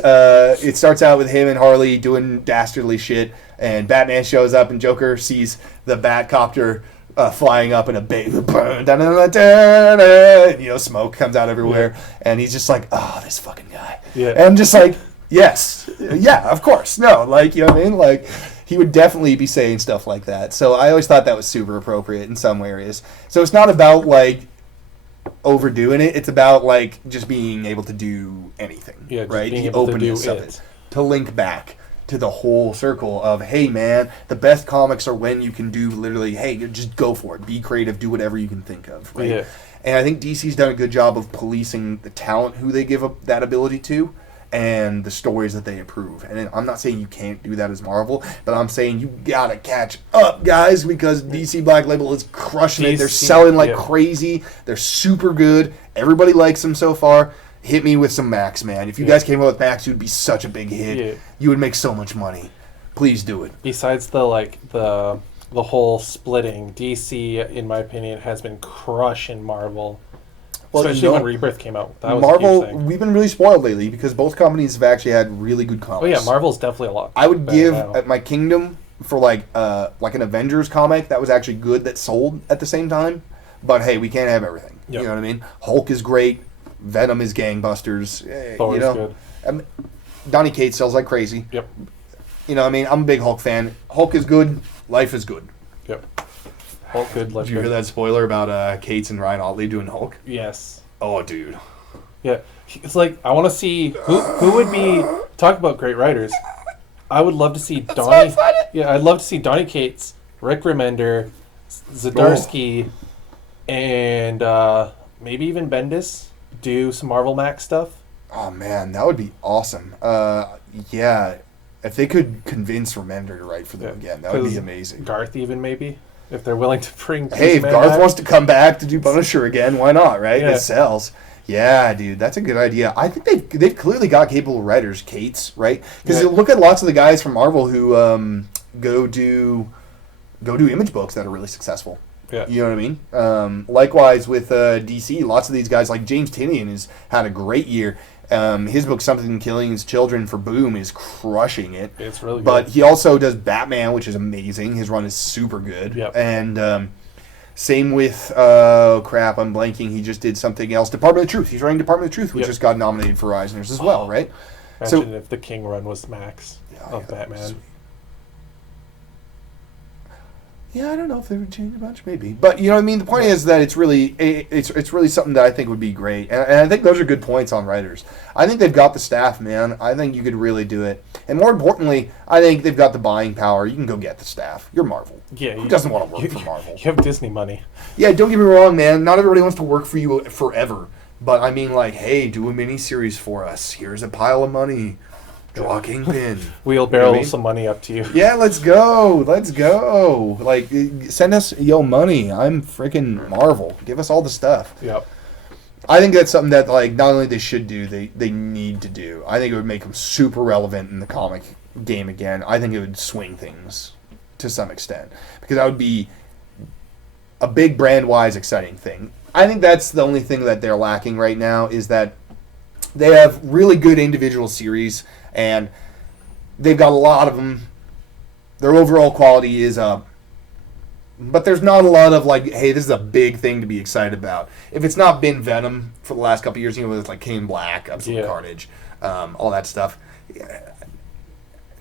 It starts out with him and Harley doing dastardly shit, and Batman shows up, and Joker sees the Batcopter flying up in a and, you know, smoke comes out everywhere, and he's just like, oh, this fucking guy. Yeah. And I'm just like, yes, yeah, of course, no, like, you know what I mean, like. He would definitely be saying stuff like that. So I always thought that was super appropriate in some areas. So it's not about, like, overdoing it. It's about, like, just being able to do anything. Yeah, just right? being The able to openness do of it. it. To link back to the whole circle of, hey, man, the best comics are when you can do literally, hey, just go for it. Be creative. Do whatever you can think of. Right? Yeah. And I think DC's done a good job of policing the talent who they give up that ability to, and the stories that they approve. And I'm not saying you can't do that as Marvel, but I'm saying you gotta catch up, guys, because DC Black Label is crushing it. They're DC, selling like yeah. crazy. They're super good. Everybody likes them so far. Hit me with some Max, man. If you guys came out with Max, you'd be such a big hit. Yeah. You would make so much money. Please do it. Besides the whole splitting, DC, in my opinion, has been crushing Marvel. Well, Especially you know, when Rebirth came out. That was a Marvel, huge thing. we've been really spoiled lately because both companies have actually had really good comics. Oh yeah, Marvel's definitely a lot. I would better give now. my Kingdom for like an Avengers comic that was actually good that sold at the same time. But hey, we can't have everything. Yep. You know what I mean? Hulk is great. Venom is gangbusters. Thor you is know, good. Donny Cates sells like crazy. Yep. You know what I mean? I'm a big Hulk fan. Hulk is good. Life is good. Yep. Hulk good. Let's Did you hear that spoiler about Cates and Ryan Otley doing Hulk? Yes. Oh, dude. Yeah. It's like I want to see who would be talk about great writers. I would love to see so Donnie. excited. Yeah, I'd love to see Donnie Cates, Rick Remender, Zdarsky, and maybe even Bendis do some Marvel Max stuff. Oh man, that would be awesome. Yeah, if they could convince Remender to write for them again, that would be amazing. Garth even maybe, if they're willing to bring. Hey, if Beastman Garth back. wants to come back to do Punisher again, why not? Right? Yeah. It sells. Yeah, dude, that's a good idea. I think they've clearly got capable writers, Cates, right? Because Yeah. you look at lots of the guys from Marvel who go do image books that are really successful. Yeah. You know what I mean? Likewise with DC, lots of these guys like James Tynion has had a great year. His book, Something Killing His Children for Boom, is crushing it. It's really good. But he also does Batman, which is amazing. His run is super good. Yep. And same with, crap, I'm blanking. He just did something else. Department of Truth. He's writing Department of Truth, which Yep. just got nominated for Eisners as well, right? Imagine if the King run was Max Yeah, of Batman. sweet. Yeah, I don't know if they would change a bunch, maybe. But you know what I mean? The point is that it's really something that I think would be great. And I think those are good points on writers. I think they've got the staff, man. I think you could really do it. And more importantly, I think they've got the buying power. You can go get the staff. You're Marvel. Yeah, Who doesn't want to work for Marvel? You have Disney money. Yeah, don't get me wrong, man. Not everybody wants to work for you forever. But I mean, like, hey, do a miniseries for us. Here's a pile of money. Draw Kingpin. Wheelbarrow You know what I mean? some money up to you. Yeah, let's go. Let's go. Like, send us money. I'm freaking Marvel. Give us all the stuff. Yep. I think that's something that, like, not only they should do, they need to do. I think it would make them super relevant in the comic game again. I think it would swing things to some extent because that would be a big brand-wise exciting thing. I think that's the only thing that they're lacking right now is that they have really good individual series and they've got a lot of them. Their overall quality is up. But there's not a lot of like, hey, this is a big thing to be excited about. If it's not been Venom for the last couple of years, you know, with like King Black, Absolute Carnage, all that stuff.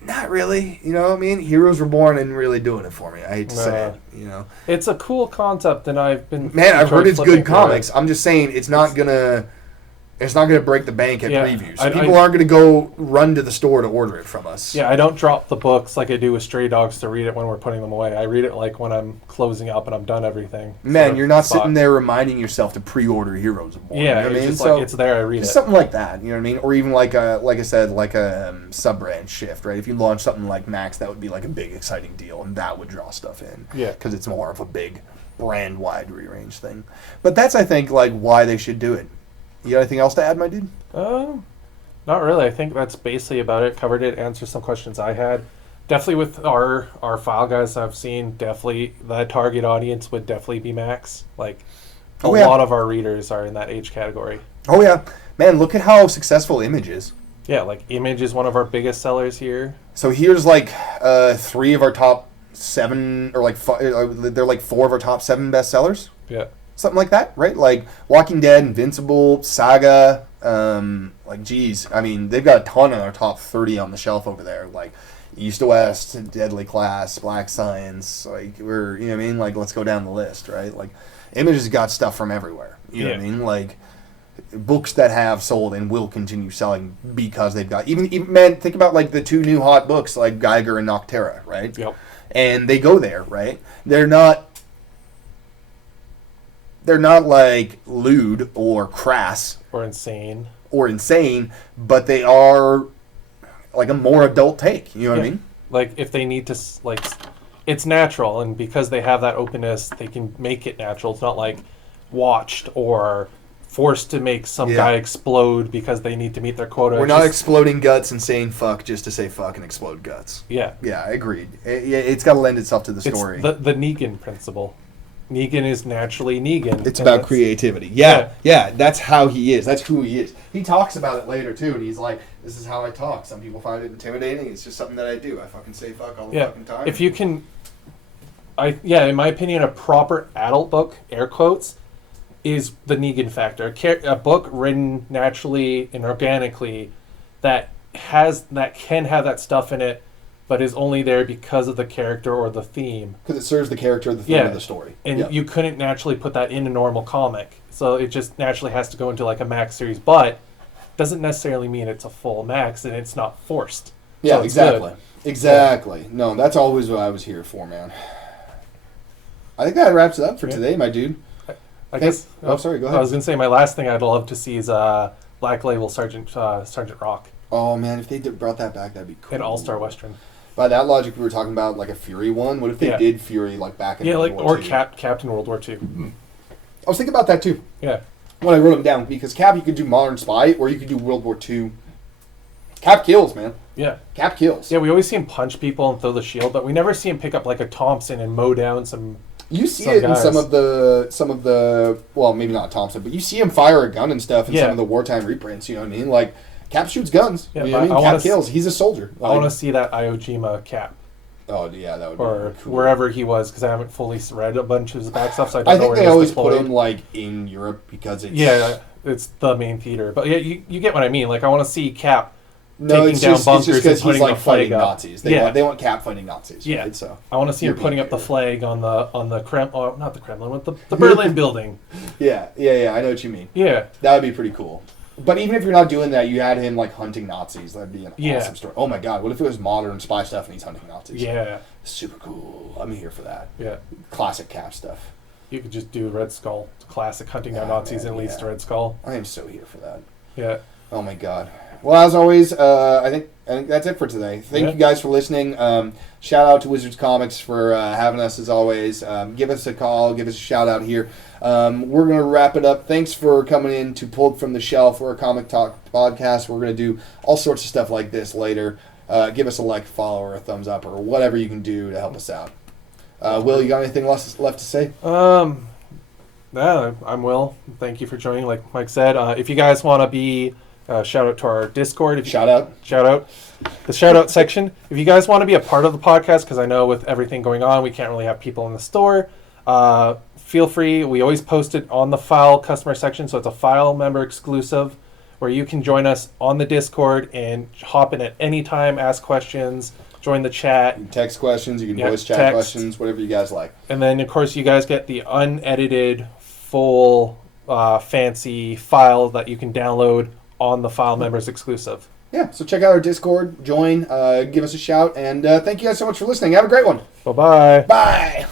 Not really, you know what I mean? Heroes Reborn isn't really doing it for me. I hate to say it, you know. It's a cool concept, and I've been... Man, I've heard it's flipping good through comics. it. I'm just saying it's not gonna break the bank at Yeah, previews. I- People aren't gonna go run to the store to order it from us. Yeah, I don't drop the books like I do with Stray Dogs to read it when we're putting them away. I read it like when I'm closing up and I'm done everything. Man, sort of you're not spot. sitting there reminding yourself to pre-order Heroes Reborn. Yeah, you know what I it's mean? just So, like it's there. I read just it. something like that, you know what I mean? Or even like I said, like a sub-brand shift, right? If you launch something like Max, that would be like a big, exciting deal, and that would draw stuff in. Yeah. Because it's more of a big, brand-wide rearrange thing. But that's, I think, like why they should do it. You got anything else to add, my dude? Not really. I think that's basically about it. Covered it. Answered some questions I had. Definitely with our file guys I've seen, definitely the target audience would definitely be Max. Like a lot of our readers are in that age category. Oh yeah, man! Look at how successful Image is. Yeah, like Image is one of our biggest sellers here. So here's like 3 of our top 7, or like they're like 4 of our top 7 bestsellers. Yeah. Something like that, right? Like Walking Dead, Invincible, Saga. Like, geez, I mean, they've got a ton on our top 30 on the shelf over there. Like East to West, Deadly Class, Black Science. Like we're, you know what I mean? Like let's go down the list, right? Like Image has got stuff from everywhere. You know what I mean? Like books that have sold and will continue selling because they've got even man. Think about like the 2 new hot books like Geiger and Noctera, right? Yep. And they go there, right? They're not like lewd or crass Or insane. or insane, but they are like a more adult take. You know what I mean? Like if they need to it's natural, and because they have that openness, they can make it natural. It's not like watched or forced to make some guy explode because they need to meet their quota. We're not exploding guts and saying fuck just to say fuck and explode guts. Yeah. Yeah, agreed. It's got to lend itself to the story. It's the Negan principle. Negan is naturally Negan. It's about creativity. Yeah, that's how he is. That's who he is. He talks about it later, too, and he's like, this is how I talk. Some people find it intimidating. It's just something that I do. I fucking say fuck all the fucking time. If you can... in my opinion, a proper adult book, air quotes, is the Negan factor. A book written naturally and organically that can have that stuff in it, but is only there because of the character or the theme. Because it serves the character, the theme of the story. And you couldn't naturally put that in a normal comic. So it just naturally has to go into like a Max series, but doesn't necessarily mean it's a full Max and it's not forced. Yeah, it's exactly. good. Exactly. No, that's always what I was here for, man. I think that wraps it up for today, my dude. I guess. Oh, sorry, go ahead. I was gonna say my last thing I'd love to see is Black Label Sergeant Rock, Oh, man, if they brought that back, that'd be cool. an All-Star Western. By that logic, we were talking about like a Fury one. What if they Yeah. did Fury like back in Yeah, World like War or II? Captain World War II. I was thinking about that too Yeah, when I wrote them down because Cap, you could do Modern Spy or you could do World War II. Cap kills, man. yeah, Cap kills. yeah. We always see him punch people and throw the shield, but we never see him pick up like a Thompson and mow down some. You see Some it in guys. some of the well, maybe not Thompson, but you see him fire a gun and stuff in Yeah. some of the wartime reprints. You know what I mean? Like Cap shoots guns. Yeah, you know what I but mean? I wanna Cap kills. He's a soldier. I want to see that Iojima Cap Oh yeah, that would be or really cool. wherever he was because I haven't fully read a bunch of his back stuff, so I don't I know think where they he was always put deployed. him like in Europe because it's Yeah, it's the main theater, but yeah, you get what I mean. Like I want to see Cap. no, taking it's down just bunkers because and he's putting like the flag fighting up. Nazis. They Yeah. want Cap fighting Nazis. Yeah. Right? So I want to see him European putting up the theater. flag on the Kremlin, not the Kremlin, with the Berlin building. yeah, I know what you mean. Yeah, That would be pretty cool. But even if you're not doing that, you had him like hunting Nazis. That'd be an Yeah. awesome story. Oh my god, what if it was modern spy stuff and he's hunting Nazis? yeah, Super cool. I'm here for that. yeah. Classic Cap stuff. You could just do Red Skull, classic hunting down Yeah, Nazis man, and leads yeah. to Red Skull. I am so here for that. Yeah, Oh my god. Well, as always, I think that's it for today. Thank Yeah. you guys for listening. Shout out to Wizards Comics for having us as always. Give us a call. Give us a shout out here. We're gonna wrap it up. Thanks for coming in to Pulled from the Shelf. We're a comic talk podcast. We're gonna do all sorts of stuff like this later. Give us a like, follow, or a thumbs up, or whatever you can do to help us out. Will, you got anything left to say? yeah, I'm Will. Thank you for joining. Like Mike said, if you guys want to be shout out to our Discord. If you, Shout out. the shout out section. If you guys want to be a part of the podcast, because I know with everything going on, we can't really have people in the store. Feel free. We always post it on the file customer section, so it's a file member exclusive, where you can join us on the Discord and hop in at any time, ask questions, join the chat. You can text questions. You can Yeah, voice chat text. questions. Whatever you guys like. And then, of course, you guys get the unedited, full, fancy file that you can download on the file members exclusive. Yeah, so check out our Discord, join, give us a shout, and thank you guys so much for listening. Have a great one. Bye-bye. Bye.